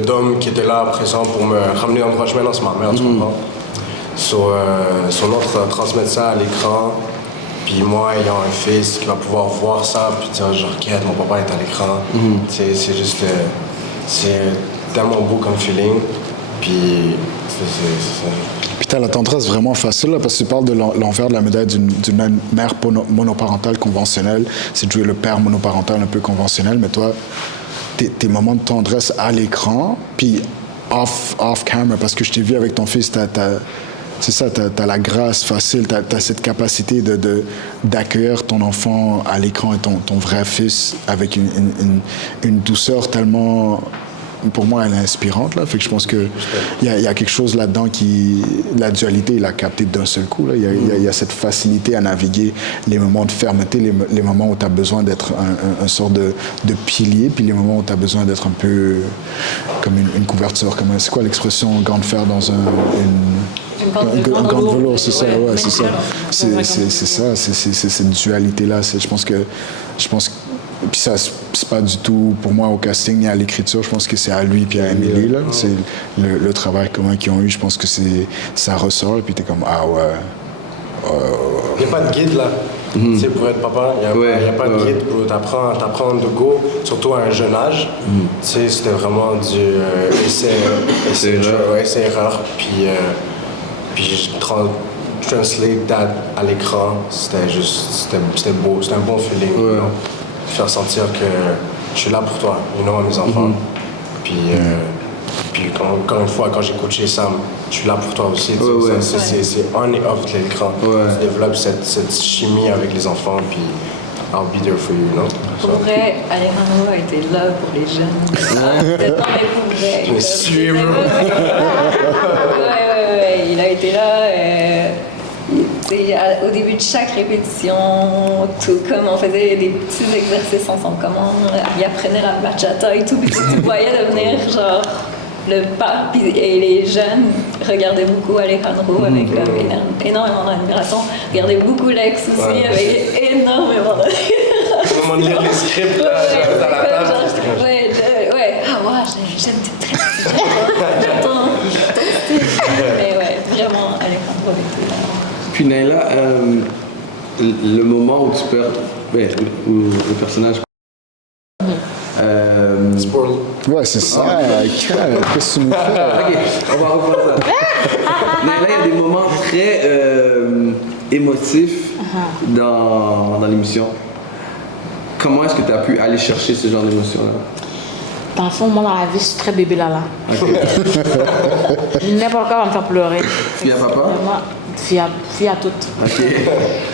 d'homme qui était là, présent, pour me ramener dans le droit chemin. Non, c'est ma mère, tu comprends? Son autre transmettre ça à l'écran, puis moi, ayant un fils qui va pouvoir voir ça, puis dire, genre, regarde, mon papa est à l'écran. C'est juste... c'est tellement beau comme feeling. Puis t'as la tendresse vraiment facile, là, parce que tu parles de l'envers de la médaille d'une mère monoparentale conventionnelle, c'est de jouer le père monoparental un peu conventionnel, mais toi, tes moments de tendresse à l'écran, puis off camera, parce que je t'ai vu avec ton fils, c'est ça, t'as la grâce facile, t'as cette capacité d'accueillir ton enfant à l'écran et ton vrai fils avec une douceur tellement, pour moi, elle est inspirante, là. Fait que je pense qu'il y a quelque chose là-dedans la dualité, il a capté d'un seul coup, là. Il y a cette facilité à naviguer les moments de fermeté, les moments où tu as besoin d'être un sort de pilier, puis les moments où tu as besoin d'être un peu comme une couverture, c'est quoi l'expression, gant de fer dans un gant de velours, c'est ça, ouais, c'est ça. C'est ça, c'est cette dualité-là. Je pense que puis ça, c'est pas du tout pour moi au casting ni à l'écriture. Je pense que c'est à lui puis à Emily, là. C'est le travail commun qu'ils ont eu. Je pense que ça ressort. Puis t'es comme, ah ouais. Il n'y a pas de guide, là. Tu sais, pour être papa, il n'y a pas de guide pour t'apprendre de go, surtout à un jeune âge. Tu sais, c'était vraiment du essai-erreur. Puis translate that à l'écran, c'était beau, c'était un bon feeling. You know? Faire sentir que je suis là pour toi, mes enfants. Puis encore une fois, quand j'ai coaché Sam, je suis là pour toi aussi. C'est on et off de l'écran. Tu développes cette chimie avec les enfants, puis I'll be there for you, non? Pour vrai, Alejandro a été là pour les jeunes. Non, mais pour vrai. Je me suis, bro. Ouais, il a été là. Au début de chaque répétition, tout comme on faisait des petits exercices ensemble, comment il apprenait la bachata et tout, puis tu voyais devenir genre le pape, et les jeunes regardaient beaucoup Alejandro avec énormément d'admiration, regardaient beaucoup Lex aussi avec énormément d'admiration. Au moment de lire les scripts là, dans la table. J'aime tes traits, j'attends mais ouais, vraiment Alejandro était là. Puis Naila, le moment où tu perds, où le personnage. Ouais, c'est ça. Qu'est-ce que tu nous fais? Ok, on va reprendre ça. Naila, il y a des moments très émotifs dans l'émission. Comment est-ce que tu as pu aller chercher ce genre d'émotion-là? Dans le fond, moi, dans la vie, je suis très bébé Lala. Okay. N'importe quoi va me faire pleurer. Fille à papa? Fille à toutes. Okay.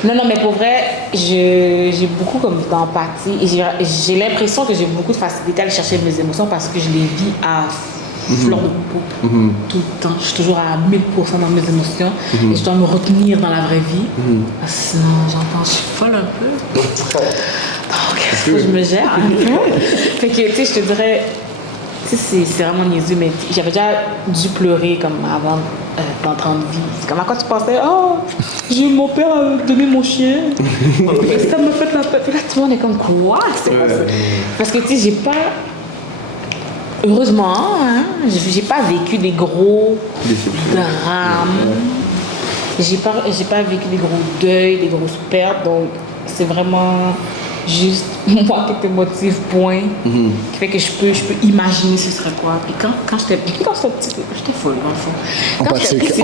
Non, mais pour vrai, j'ai beaucoup comme d'empathie et j'ai l'impression que j'ai beaucoup de facilité à aller chercher mes émotions parce que je les vis à fleur de peau. Tout le temps. Je suis toujours à 1000% dans mes émotions et je dois me retenir dans la vraie vie. Sinon, je suis folle un peu. Donc, il faut que je me gère un peu. Fait que, tu sais, je te dirais, tu sais, c'est vraiment niaiseux, mais j'avais déjà dû pleurer comme avant d'entrer en vie. C'est comme à quoi tu pensais? Oh, mon père a donné mon chien. Et ça m'a fait la peine. Là, tout le monde est comme quoi? C'est quoi ça? Parce que, tu sais, j'ai pas. Heureusement, hein, j'ai pas vécu des gros drames. J'ai pas vécu des gros deuils, des grosses pertes. Donc, c'est vraiment juste moi qui te motive, point. Qui fait que je peux imaginer ce serait quoi. Puis quand j'étais petite, j'étais folle dans le fond. Empathique.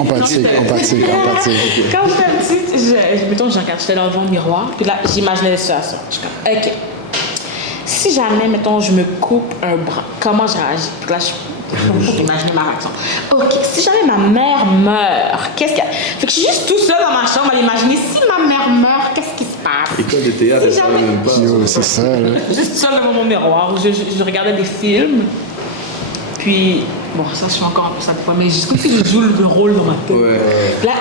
Quand j'étais petite, mettons, j'étais devant le miroir, puis là, j'imaginais la situation. Je suis comme, OK. Si jamais, mettons, je me coupe un bras, comment je réagis? Puis là, je peux imaginer ma réaction. OK, si jamais ma mère meurt, qu'est-ce qu'il y a? Fait que je suis juste tout seul dans ma chambre à l'imaginer. Si ma mère meurt, qu'est-ce qui se passe? École de théâtre, si jamais... même pas. C'est ça, là. Juste seul devant mon miroir, je regardais des films. Puis, bon, ça, je suis encore un peu ça de fois, mais juste comme si je joue le rôle dans ma tête. Ouais. Là,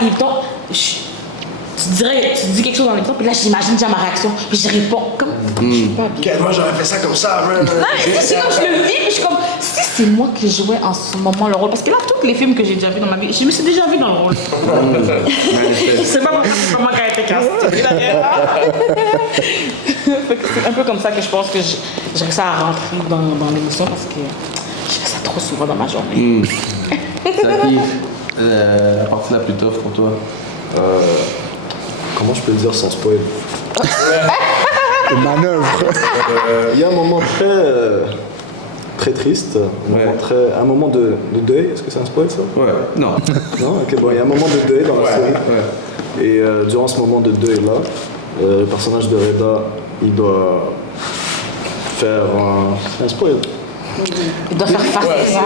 tu dis quelque chose dans l'émission, puis là, j'imagine déjà ma réaction, puis je réponds comme je suis pas bien. Moi, j'aurais fait ça comme ça, man. Non, mais c'est comme je le vis, puis je suis comme, si c'est moi qui jouais en ce moment le rôle, parce que là, tous les films que j'ai déjà vus dans ma vie, je me suis déjà vue dans le rôle. C'est pas comment qu'elle a été castée. C'est un peu comme ça que je pense que j'ai réussi à rentrer dans l'émotion, parce que je fais ça trop souvent dans ma journée. Saki, la partie la plus tough pour toi? Comment je peux le dire sans spoil? Manœuvre. Il y a un moment très triste, un moment de deuil. Est-ce que c'est un spoil, ça? Ouais. Non. Non? Ok, bon, il y a un moment de deuil dans la série. Ouais. Et durant ce moment de deuil-là, le personnage de Reda, il doit faire un spoil. Il doit faire face à ça.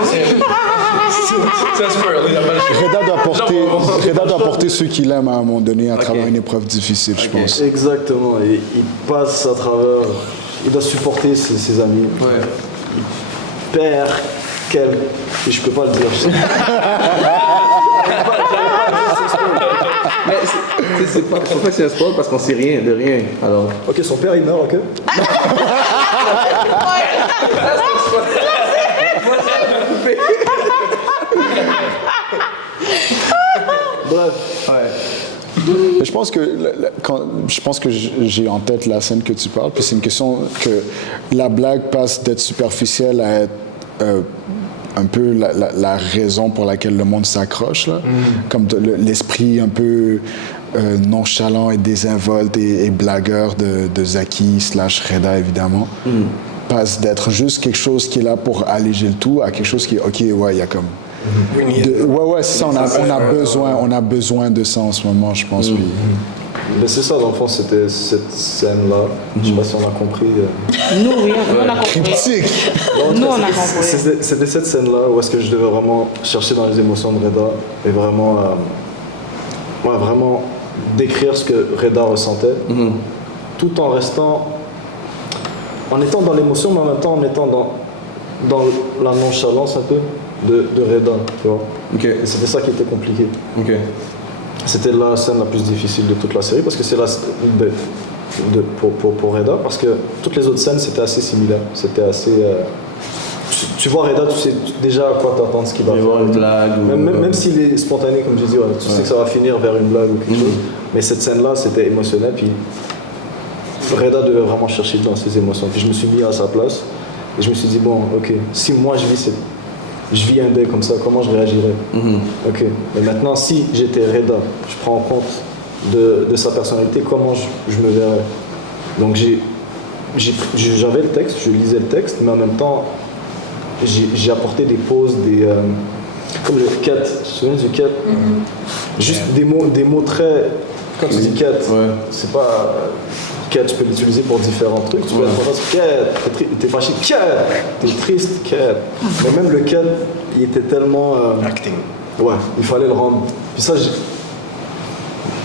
Reda doit porter ceux qu'il aime à un moment donné à travers une épreuve difficile, je pense. Exactement. Et il passe à travers. Il doit supporter ses amis. Ouais. Il perd quel. Et je peux pas le dire. Mais c'est pas que c'est un spoil parce qu'on sait rien de rien. Alors. Ok, son père il meurt, ok. Bref. Ouais. Mais je pense que j'ai en tête la scène que tu parles, puis c'est une question que la blague passe d'être superficielle à être un peu la raison pour laquelle le monde s'accroche, là. Comme l'esprit un peu nonchalant et désinvolte et blagueur de Zaki / Reda, évidemment, passe d'être juste quelque chose qui est là pour alléger le tout à quelque chose qui est, ok, ouais, il y a comme... ouais, c'est ça, on a besoin de ça en ce moment, je pense. Puis... Mais c'est ça, dans le fond, c'était cette scène-là. Je sais pas si on a compris. Nous, oui, on a compris. Cryptique. Nous, on a compris. C'était cette scène-là où est-ce que je devais vraiment chercher dans les émotions de Reda et vraiment, vraiment décrire ce que Reda ressentait, tout en restant, en étant dans l'émotion, mais en même temps en étant dans la nonchalance un peu de Reda, tu vois. Okay. Et c'était ça qui était compliqué. Okay. C'était la scène la plus difficile de toute la série parce que c'est la pour Reda, parce que toutes les autres scènes c'était assez similaire, c'était assez tu vois Reda, tu sais déjà à quoi t'attendre, ce qu'il va faire, une blague même s'il est spontané comme je dis, tu sais que ça va finir vers une blague ou quelque chose, mais cette scène là c'était émotionnel, puis Reda devait vraiment chercher dans ses émotions, puis je me suis mis à sa place et je me suis dit bon ok, si moi je vis un deuil comme ça, comment je réagirais? Ok, mais maintenant si j'étais Reda, je prends en compte de sa personnalité, comment je me verrais? Donc j'avais le texte, je lisais le texte, mais en même temps j'ai apporté des pauses, comme le cat, tu te souviens du cat? Juste des mots très, quand tu dis cat, c'est pas... Cat, tu peux l'utiliser pour différents trucs. Tu peux être cat, t'es fâché, cat, t'es triste, cat. Mais même le cat, il était tellement... Acting. Ouais, il fallait le rendre. Puis ça,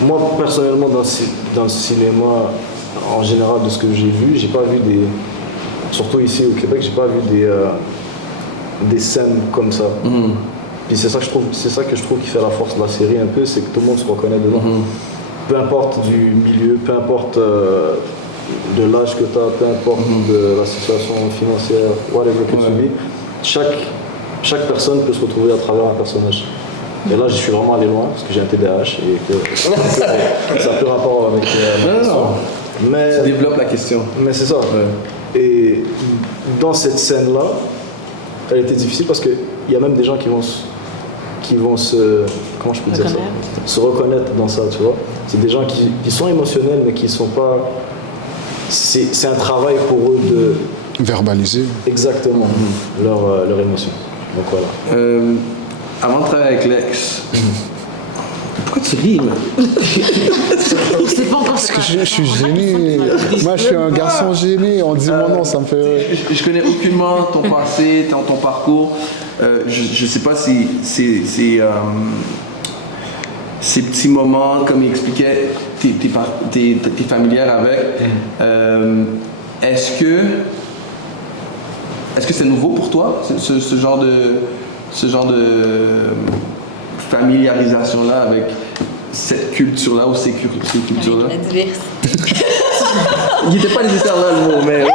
moi personnellement, dans le cinéma, en général, de ce que j'ai vu, j'ai pas vu des... Surtout ici au Québec, j'ai pas vu des scènes comme ça. Puis c'est ça que je trouve qui fait la force de la série un peu, c'est que tout le monde se reconnaît dedans. Peu importe du milieu, peu importe de l'âge que tu as, peu importe de la situation financière, whatever que tu vis, chaque personne peut se retrouver à travers un personnage. Et là, je suis vraiment allé loin parce que j'ai un TDAH et que ça n'a plus rapport avec mais tu développes la question. Mais c'est ça. Ouais. Et dans cette scène-là, elle était difficile parce qu'il y a même des gens qui vont se... Comment je peux dire ça? Se reconnaître dans ça, tu vois. C'est des gens qui sont émotionnels, mais qui sont pas... C'est un travail pour eux de... Verbaliser. Exactement. Leur émotion. Donc voilà. Avant de travailler avec Lex... Pourquoi tu ris, man? Parce que je suis gêné. Moi, je suis un garçon gêné. On dit mon nom, ça me fait... Je connais aucunement ton passé, ton parcours. Je sais pas si ces petits moments, comme il expliquait, t'es familière avec. Est-ce que c'est nouveau pour toi, ce genre de familiarisation-là avec cette culture-là ou ces cultures-là? Avec la diversité. Il n'était pas nécessaire là le mot, mais...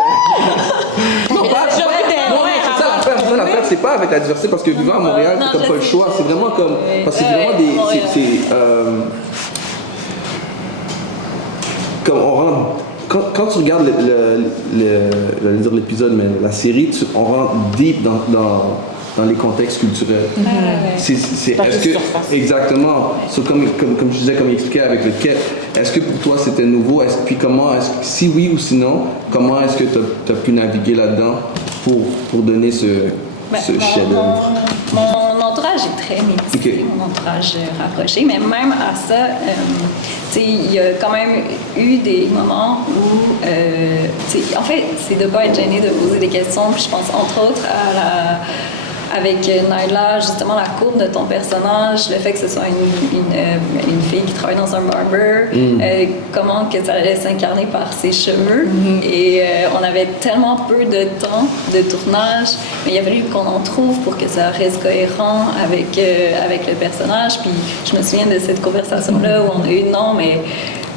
L'affaire, c'est pas avec la diversité, parce que vivant à Montréal, c'est comme pas le choix. C'est vraiment comme... Parce que c'est vraiment des... comme on rentre... Quand tu regardes l'épisode, mais la série, on rentre deep dans les contextes culturels. Exactement. Comme je disais, comme il expliquait avec le quai, est-ce que pour toi c'était nouveau? Si oui ou sinon, comment est-ce que tu as pu naviguer là-dedans pour donner ce chef-d'œuvre? Mon entourage entourage est très métissé, mon entourage rapproché, mais même à ça, il y a quand même eu des moments où, en fait, c'est de ne pas être gêné de poser des questions. Puis je pense entre autres avec Nyla, justement la courbe de ton personnage, le fait que ce soit une fille qui travaille dans un barber, comment que ça allait s'incarner par ses cheveux. Et on avait tellement peu de temps de tournage, mais il a fallu qu'on en trouve pour que ça reste cohérent avec le personnage. Puis je me souviens de cette conversation-là où on a eu non, mais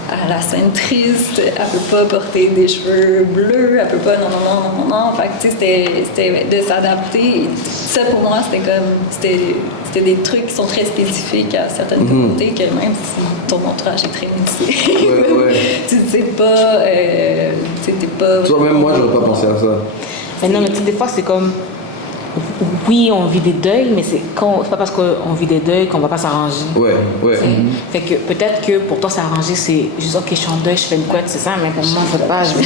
à la scène triste, elle peut pas porter des cheveux bleus, elle peut pas, non. Fait que, tu sais, c'était de s'adapter. Ça, pour moi, c'était des trucs qui sont très spécifiques à certaines communautés, que même si ton entourage est très métissé, tu sais pas, t'es pas... Toi, même moi, j'aurais pas pensé à ça. Mais non, mais des fois, c'est comme... Oui, on vit des deuils, mais c'est pas parce qu'on vit des deuils qu'on va pas s'arranger. Ouais. Fait que peut-être que pour toi, s'arranger, c'est juste, ok, je suis en deuil, je fais une couette, c'est ça, mais pour moi, faut pas, je vais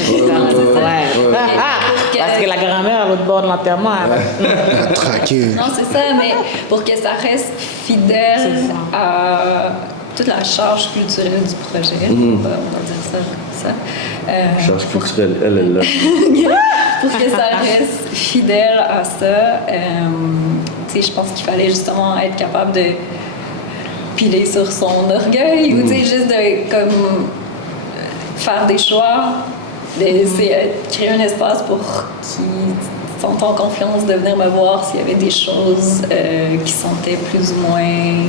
parce que la grand-mère à l'autre bord de l'enterrement, elle traqué. Non, c'est ça, mais pour que ça reste fidèle à toute la charge culturelle du projet, on va dire ça comme ça. Charge culturelle, elle est là. Pour que ça reste fidèle à ça, je pense qu'il fallait justement être capable de piler sur son orgueil ou juste de comme, faire des choix, c'est créer un espace pour qu'ils sentent en confiance de venir me voir s'il y avait des choses qui sentaient plus ou moins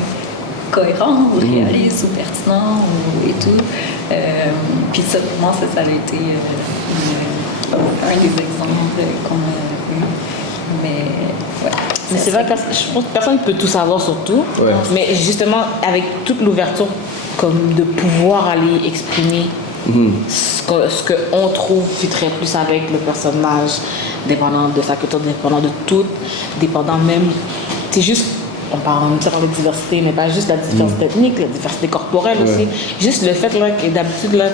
cohérentes ou réalistes ou pertinentes et tout. Puis ça, pour moi, ça a été un des exemples qu'on a eu. Mais c'est vrai que je pense que personne ne peut tout savoir sur tout. Mais justement, avec toute l'ouverture comme de pouvoir aller exprimer ce qu'on trouve fitterait plus avec le personnage, dépendant de sa culture, dépendant de tout, dépendant même... C'est juste... On parle de diversité, mais pas juste la diversité ethnique, la diversité corporelle aussi. Juste le fait là, que d'habitude, là,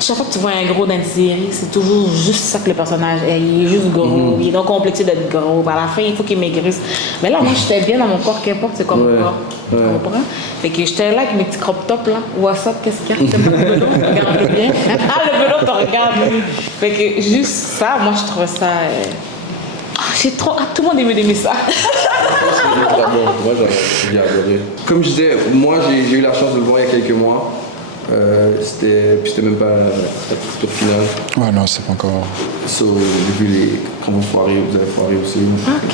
chaque fois que tu vois un gros dans une série, c'est toujours juste ça que le personnage est. Il est juste gros, il est donc complexé d'être gros. À la fin, il faut qu'il maigrisse. Mais là, moi, j'étais bien dans mon corps, qu'importe c'est comme corps. Tu comprends? Fait que j'étais là avec mes petits crop tops, là. What's up, qu'est-ce qu'il y a? Le belot, regarde bien. Le belot, tu regardes. Fait que juste ça, moi, je trouve ça... tout le monde aimait ça. Moi, j'ai adoré. Comme je disais, moi, j'ai eu la chance de le voir il y a quelques mois. C'était même pas la tour finale. Ouais, non, c'est pas encore. J'ai vu quand vous foirez, vous avez foiré aussi. Ok.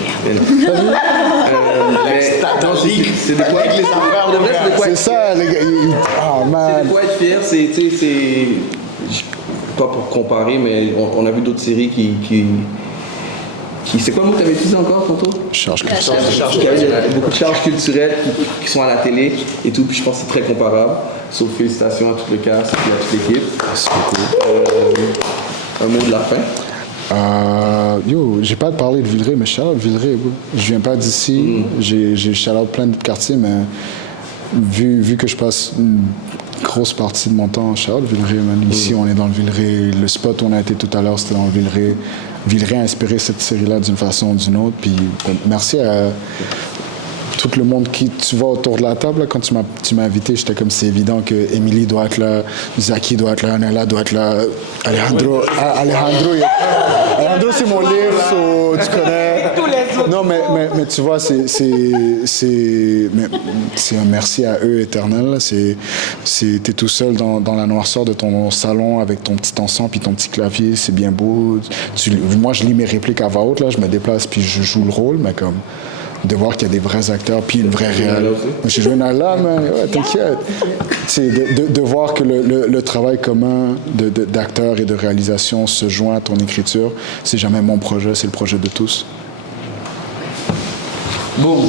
C'est de quoi avec les affaires. C'est ça, les gars. Oh man. C'est de quoi être fier. C'est pas pour comparer, mais on a vu d'autres séries qui c'est quoi le mot que tu avais utilisé encore tantôt? Charge culturelle. Il y a beaucoup de charges culturelles qui sont à la télé et tout, puis je pense que c'est très comparable. Sauf félicitations à tout le cast et à toute l'équipe. Merci beaucoup. Un mot de la fin? J'ai pas parlé de Villeray, mais shout-out Villeray. Je viens pas d'ici. J'ai shout-out plein d'autres quartiers, mais vu que je passe une grosse partie de mon temps à shout-out Villeray, man. Ici, on est dans le Villeray. Le spot où on a été tout à l'heure, c'était dans le Villeray. Villeray a inspiré cette série-là d'une façon ou d'une autre. Puis merci à tout le monde qui... Tu vois autour de la table, là, quand tu m'as invité, j'étais comme c'est évident que Émilie doit être là, Zaki doit être là, Nella doit être là, Alejandro, c'est mon livre, tu connais. Non, mais tu vois, c'est un merci à eux éternel. T'es tout seul dans la noirceur de ton salon avec ton petit encens puis ton petit clavier, c'est bien beau. Moi, je lis mes répliques à voix haute, là, je me déplace puis je joue le rôle, mais comme de voir qu'il y a des vrais acteurs puis une vraie réelle. J'ai joué Nala, mais ouais, t'inquiète. De voir que le travail commun d'acteurs et de réalisation se joint à ton écriture, c'est jamais mon projet, c'est le projet de tous. Boum.